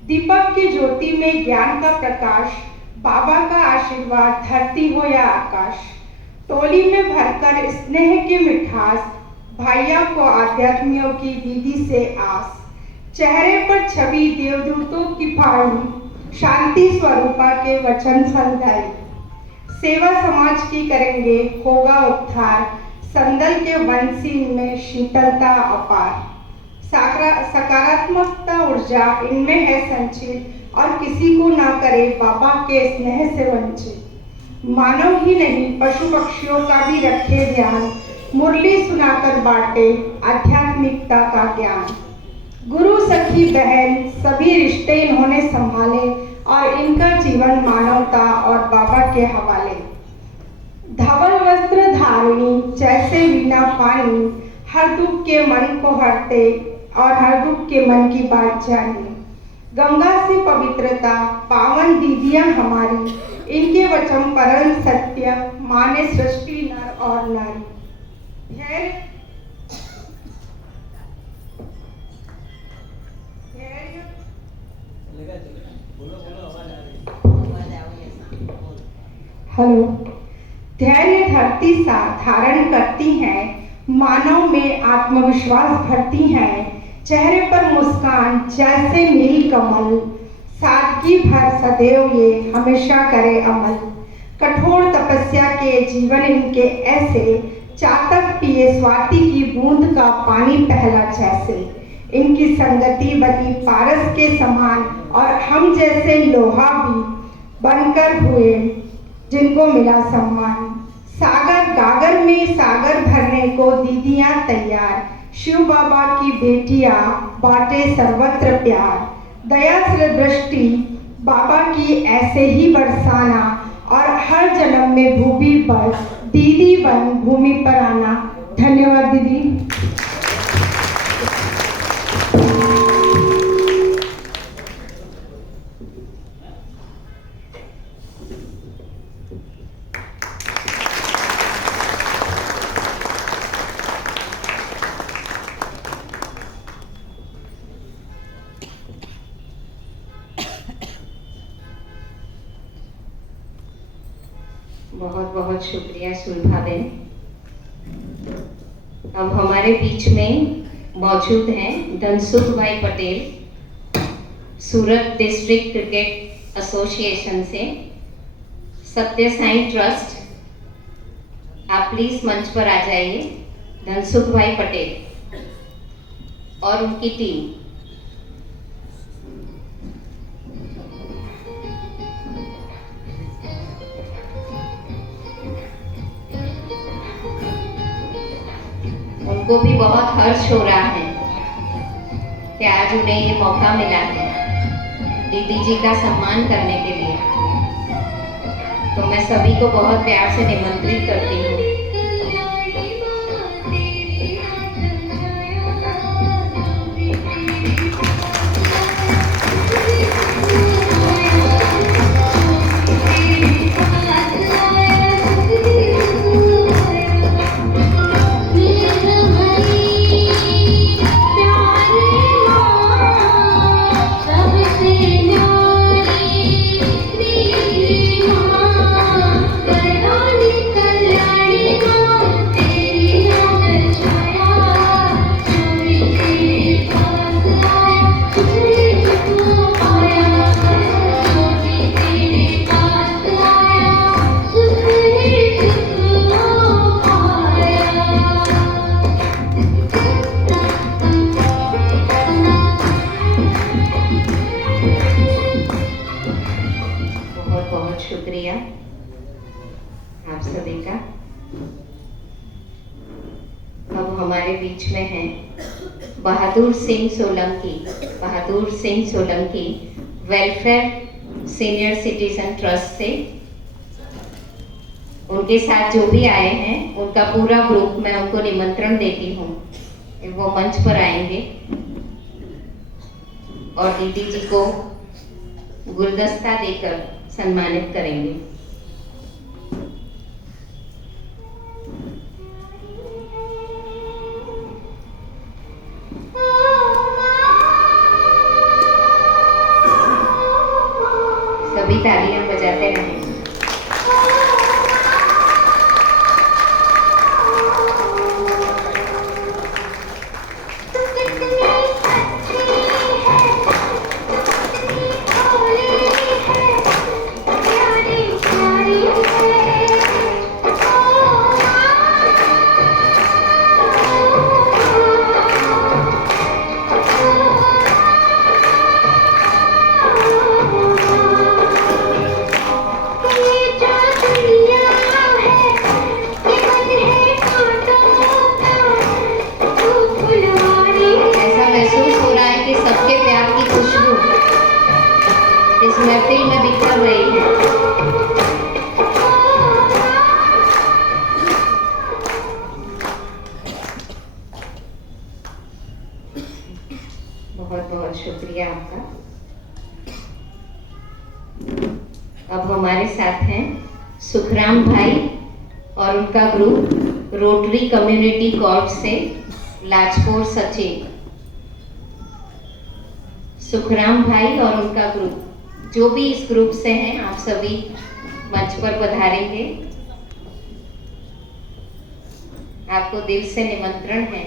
दीपक की ज्योति में ज्ञान का प्रकाश, बाबा का आशीर्वाद धरती हो या आकाश। टोली में भरकर स्नेह की मिठास, भाइयों को आध्यात्मियों की दीदी से आस। चेहरे पर छवि देवदूतों की पानी, शांति स्वरूपा के वचन फलदायी। सेवा समाज की करेंगे होगा उद्धार, संदल के वंशी में शीतलता अपार। सकारात्मकता ऊर्जा इनमें है संचित और किसी को ना करे बाबा के स्नेह से वंचित। मानव ही नहीं पशु पक्षियों का भी रखे ध्यान, मुरली सुनाकर बांटे आध्यात्मिकता का ज्ञान। गुरु सखी बहन सभी रिश्ते इन्होंने संभाले और इनका जीवन मानवता और बाबा के हवाले। धवल वस्त्र धारिणी जैसे वीणा पानी, हर दुख के मन को हरते और हर दुख के मन की बात जानी। गंगा से पवित्रता पावन दीदियां हमारी, इनके वचन परम सत्य माने सृष्टि नर और नारी। हेलो। धैर्य धरती सा धारण करती हैं, मानव में आत्मविश्वास भरती हैं। चेहरे पर मुस्कान जैसे नील कमल, सादगी जिंदगी भर सदैव ये हमेशा करे अमल। कठोर तपस्या के जीवन इनके ऐसे, चातक पिए स्वाति की बूंद का पानी पहला जैसे। इनकी संगति बनी पारस के समान और हम जैसे लोहा भी बनकर हुए जिनको मिला सम्मान। सागर गागर में सागर भरने को दीदियां तैयार, शिव बाबा की बेटियां बाटे सर्वत्र प्यार। दया से दृष्टि बाबा की ऐसे ही बरसाना और हर जन्म में भूमि पर दीदी बन भूमि पर आना। धन्यवाद दीदी। बहुत बहुत शुक्रिया सुलभा बहन। अब हमारे बीच में मौजूद हैं धनसुख भाई पटेल, सूरत डिस्ट्रिक्ट क्रिकेट एसोसिएशन से, सत्य साईं ट्रस्ट। आप प्लीज मंच पर आ जाइए। धनसुख भाई पटेल और उनकी टीम। उनको भी बहुत हर्ष हो रहा है कि आज उन्हें ये मौका मिला है दीदी जी का सम्मान करने के लिए। तो मैं सभी को बहुत प्यार से निमंत्रित करती हूँ। शुक्रिया आप सभी का। अब हमारे बीच में हैं Bahadur Singh Solanki welfare senior citizen trust से। उनके साथ जो भी आए हैं उनका पूरा ग्रुप, मैं उनको निमंत्रण देती हूँ वो मंच पर आएंगे और दीदी जी को गुलदस्ता देकर सम्मानित करेंगे। सभी तालियां बजाते रहें। इस महफिल में बिखर रही है। बहुत बहुत शुक्रिया आपका। अब हमारे साथ हैं सुखराम भाई और उनका ग्रुप रोटरी कम्युनिटी कोर्ट से लाजपोर सचिव। सुखराम भाई और उनका ग्रुप, जो भी इस ग्रुप से हैं, आप सभी मंच पर पधारेंगे। आपको दिल से निमंत्रण है।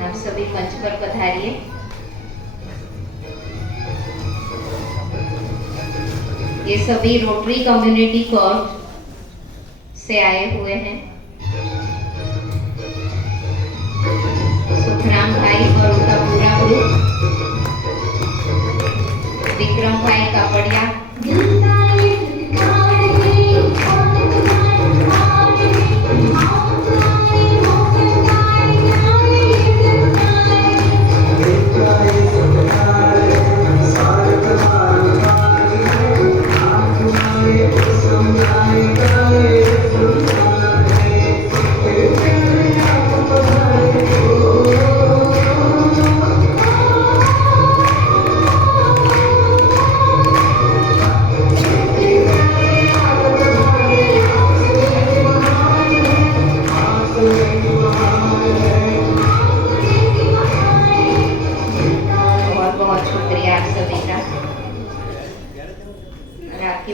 आप सभी मंच पर पधारिए। ये सभी रोटरी कम्युनिटी कोर्ट से आए हुए हैं। सुखराम भाई और उनका पूरा ग्रुप, विक्रम भाई कापड़िया,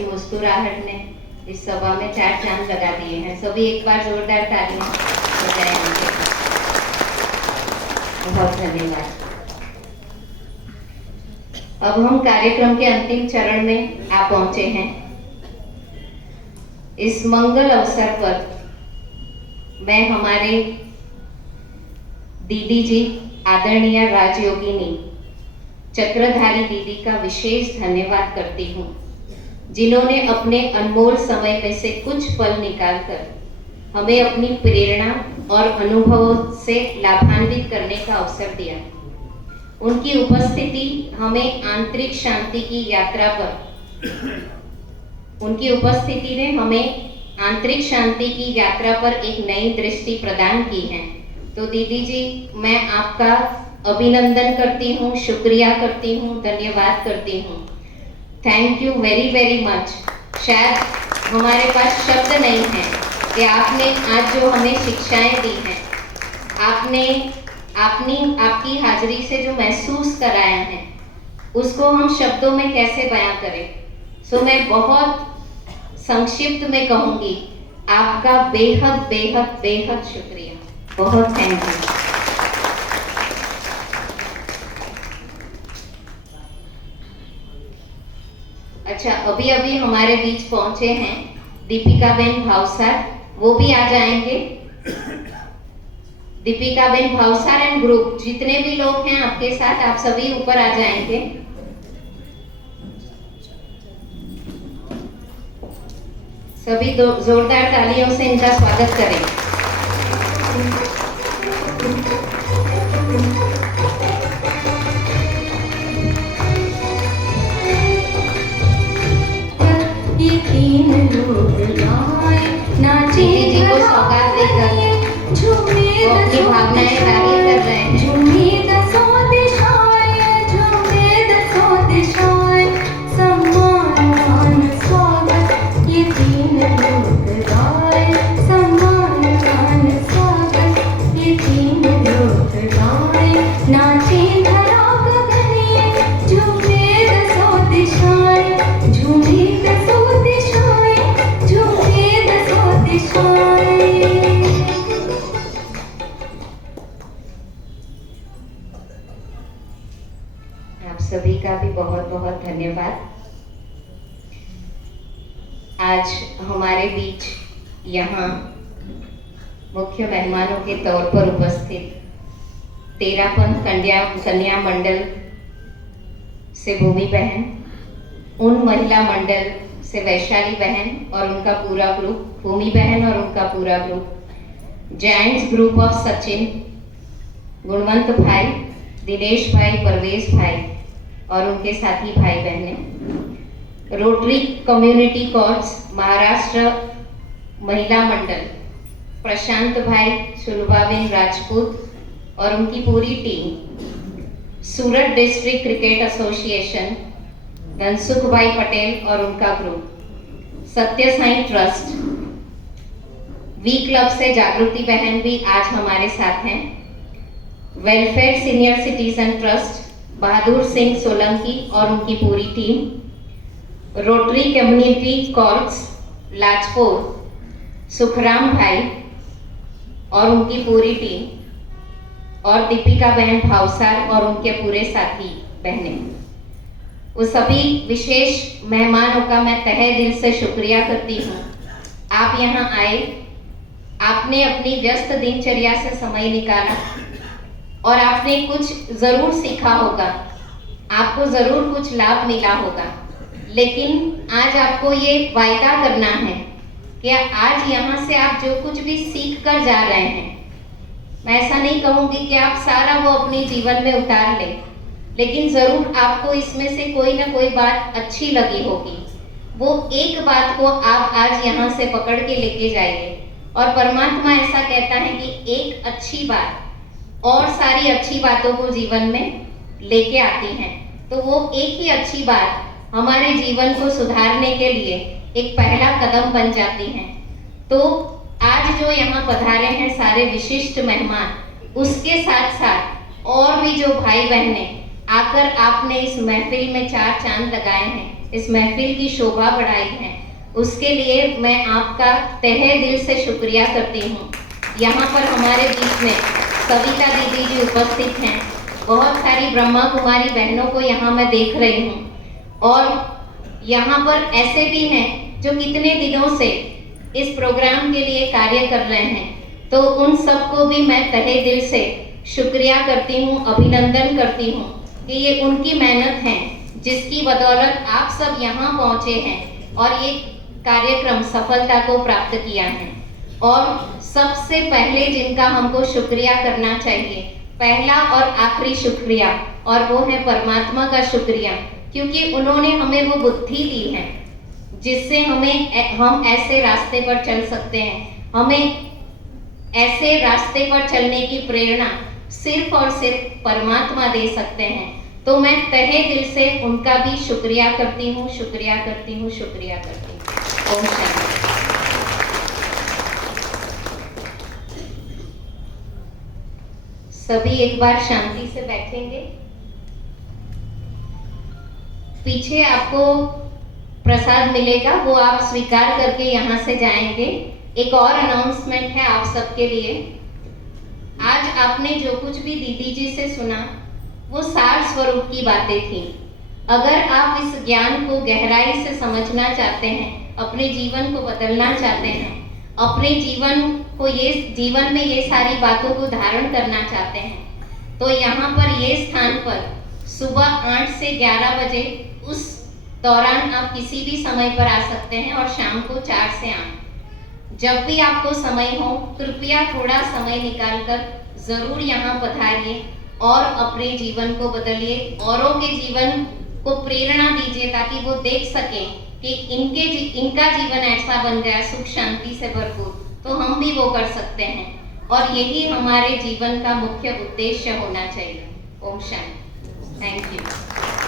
मुस्कुराहट ने इस सभा में 4 चांद लगा दिए हैं। सभी एक बार जोरदार तालियां बजाएंगे। बहुत धन्यवाद। अब हम कार्यक्रम के अंतिम चरण में आ पहुंचे हैं। इस मंगल अवसर पर मैं हमारे दीदी जी आदरणीय राजयोगिनी चक्रधारी दीदी का विशेष धन्यवाद करती हूँ, जिन्होंने अपने अनमोल समय में से कुछ पल निकालकर हमें अपनी प्रेरणा और अनुभवों से लाभान्वित करने का अवसर दिया। उनकी उपस्थिति हमें आंतरिक शांति की यात्रा पर उनकी उपस्थिति ने हमें आंतरिक शांति की यात्रा पर एक नई दृष्टि प्रदान की है। तो दीदी जी, मैं आपका अभिनंदन करती हूँ, शुक्रिया करती हूँ, धन्यवाद करती हूँ। Thank you very very much. शायद हमारे पास शब्द नहीं है कि आपने आज जो हमें शिक्षाएं दी हैं, आपकी हाजिरी से जो महसूस कराया है, उसको हम शब्दों में कैसे बयां करें। सो मैं बहुत संक्षिप्त में कहूंगी, आपका बेहद बेहद बेहद शुक्रिया, बहुत थैंक यू। अच्छा, अभी अभी हमारे बीच पहुंचे हैं दीपिका बेन भावसार, वो भी आ जाएंगे। Deepika Ben Bhavsar and group, जितने भी लोग हैं आपके साथ, आप सभी ऊपर आ जाएंगे। सभी जोरदार तालियों से इनका स्वागत करें। दीदी जी को सौगात देकर वो अपनी भावनाएं जाहिर कर रहे हैं। आप सभी का भी बहुत बहुत धन्यवाद। आज हमारे बीच यहाँ मुख्य मेहमानों के तौर पर उपस्थित तेरापंथ कन्या मंडल से भूमि बहन, उन महिला मंडल से वैशाली बहन और उनका पूरा ग्रुप, भूमि बहन और उनका पूरा group, giants group of Sachin, Gunwant bhai, Dinesh भाई, परवेज भाई और उनके साथी भाई बहनें, रोटरी कम्युनिटी कोर्ट्स महाराष्ट्र महिला मंडल, प्रशांत भाई, सुलभाबेन राजपूत और उनकी पूरी टीम, सूरत डिस्ट्रिक्ट क्रिकेट एसोसिएशन, धनसुख भाई पटेल और उनका ग्रुप, सत्य साई ट्रस्ट, वी क्लब से जागृति बहन भी आज हमारे साथ हैं, वेलफेयर सीनियर सिटीजन ट्रस्ट, बहादुर सिंह सोलंकी और उनकी पूरी team, rotary community courts Lajpur, Sukhram भाई और उनकी पूरी टीम, और दीपिका बहन भावसार और उनके पूरे साथी बहनें, वो सभी विशेष मेहमानों का मैं तहे दिल से शुक्रिया करती हूँ। आप यहाँ आए, आपने अपनी व्यस्त दिनचर्या से समय निकाला और आपने कुछ ज़रूर सीखा होगा, आपको ज़रूर कुछ लाभ मिला होगा। लेकिन आज आपको ये वायदा करना है कि आज यहाँ से आप जो कुछ भी सीख कर जा रहे हैं, मैं ऐसा नहीं कहूँगी कि आप सारा वो अपने जीवन में उतार लें, लेकिन ज़रूर आपको इसमें से कोई ना कोई बात अच्छी लगी होगी। वो एक बात को आप आज यहाँ से पकड़ के लेके जाइए। और परमात्मा ऐसा कहता है कि एक अच्छी बात और सारी अच्छी बातों को जीवन में लेके आती हैं। तो वो एक ही अच्छी बात हमारे जीवन को सुधारने के लिए एक पहला कदम बन जाती है। तो आज जो यहाँ पधारे हैं सारे विशिष्ट मेहमान, उसके साथ साथ और भी जो भाई बहनें आकर आपने इस महफिल में चार चांद लगाए हैं, इस महफिल की शोभा बढ़ाई है, उसके लिए मैं आपका तहे दिल से शुक्रिया करती हूँ। यहाँ पर हमारे बीच में सविता दीदी जी उपस्थित हैं, बहुत सारी ब्रह्मा कुमारी बहनों को यहाँ मैं देख रही हूँ, और यहाँ पर ऐसे भी हैं जो कितने दिनों से इस प्रोग्राम के लिए कार्य कर रहे हैं। तो उन सबको भी मैं तहे दिल से शुक्रिया करती हूँ, अभिनंदन करती हूँ कि ये उनकी मेहनत है जिसकी बदौलत आप सब यहाँ पहुँचे हैं और ये कार्यक्रम सफलता को प्राप्त किया है। और सबसे पहले जिनका हमको शुक्रिया करना चाहिए, पहला और आखिरी शुक्रिया, और वो है परमात्मा का शुक्रिया, क्योंकि उन्होंने हमें वो बुद्धि दी है जिससे हम ऐसे रास्ते पर चल सकते हैं। हमें ऐसे रास्ते पर चलने की प्रेरणा सिर्फ और सिर्फ परमात्मा दे सकते हैं। तो मैं तहे दिल से उनका भी शुक्रिया करती हूँ, शुक्रिया करती हूँ, शुक्रिया करती हूँ। ओम शांति। सभी एक बार शांति से बैठेंगे। पीछे आपको प्रसाद मिलेगा, वो आप स्वीकार करके यहाँ से जाएंगे। एक और अनाउंसमेंट है आप सबके लिए। आज आपने जो कुछ भी दीदी जी से सुना वो सार स्वरूप की बातें थी। अगर आप इस ज्ञान को गहराई से समझना चाहते हैं, अपने जीवन को बदलना चाहते हैं, अपने जीवन में ये सारी बातों को धारण करना चाहते हैं, तो यहाँ पर ये स्थान पर सुबह 8 से 11 बजे उस दौरान आप किसी भी समय पर आ सकते हैं, और शाम को 4 से 8 जब भी आपको समय हो, कृपया थोड़ा समय निकालकर जरूर यहाँ पधारिए और अपने जीवन को बदलिए, औरों के जीवन को प्रेरणा दीजिए ताकि वो देख सकें कि इनका जीवन ऐसा बन गया सुख शांति से भरपूर, तो हम भी वो कर सकते हैं। और यही हमारे जीवन का मुख्य उद्देश्य होना चाहिए। ओम शांति। Thank you.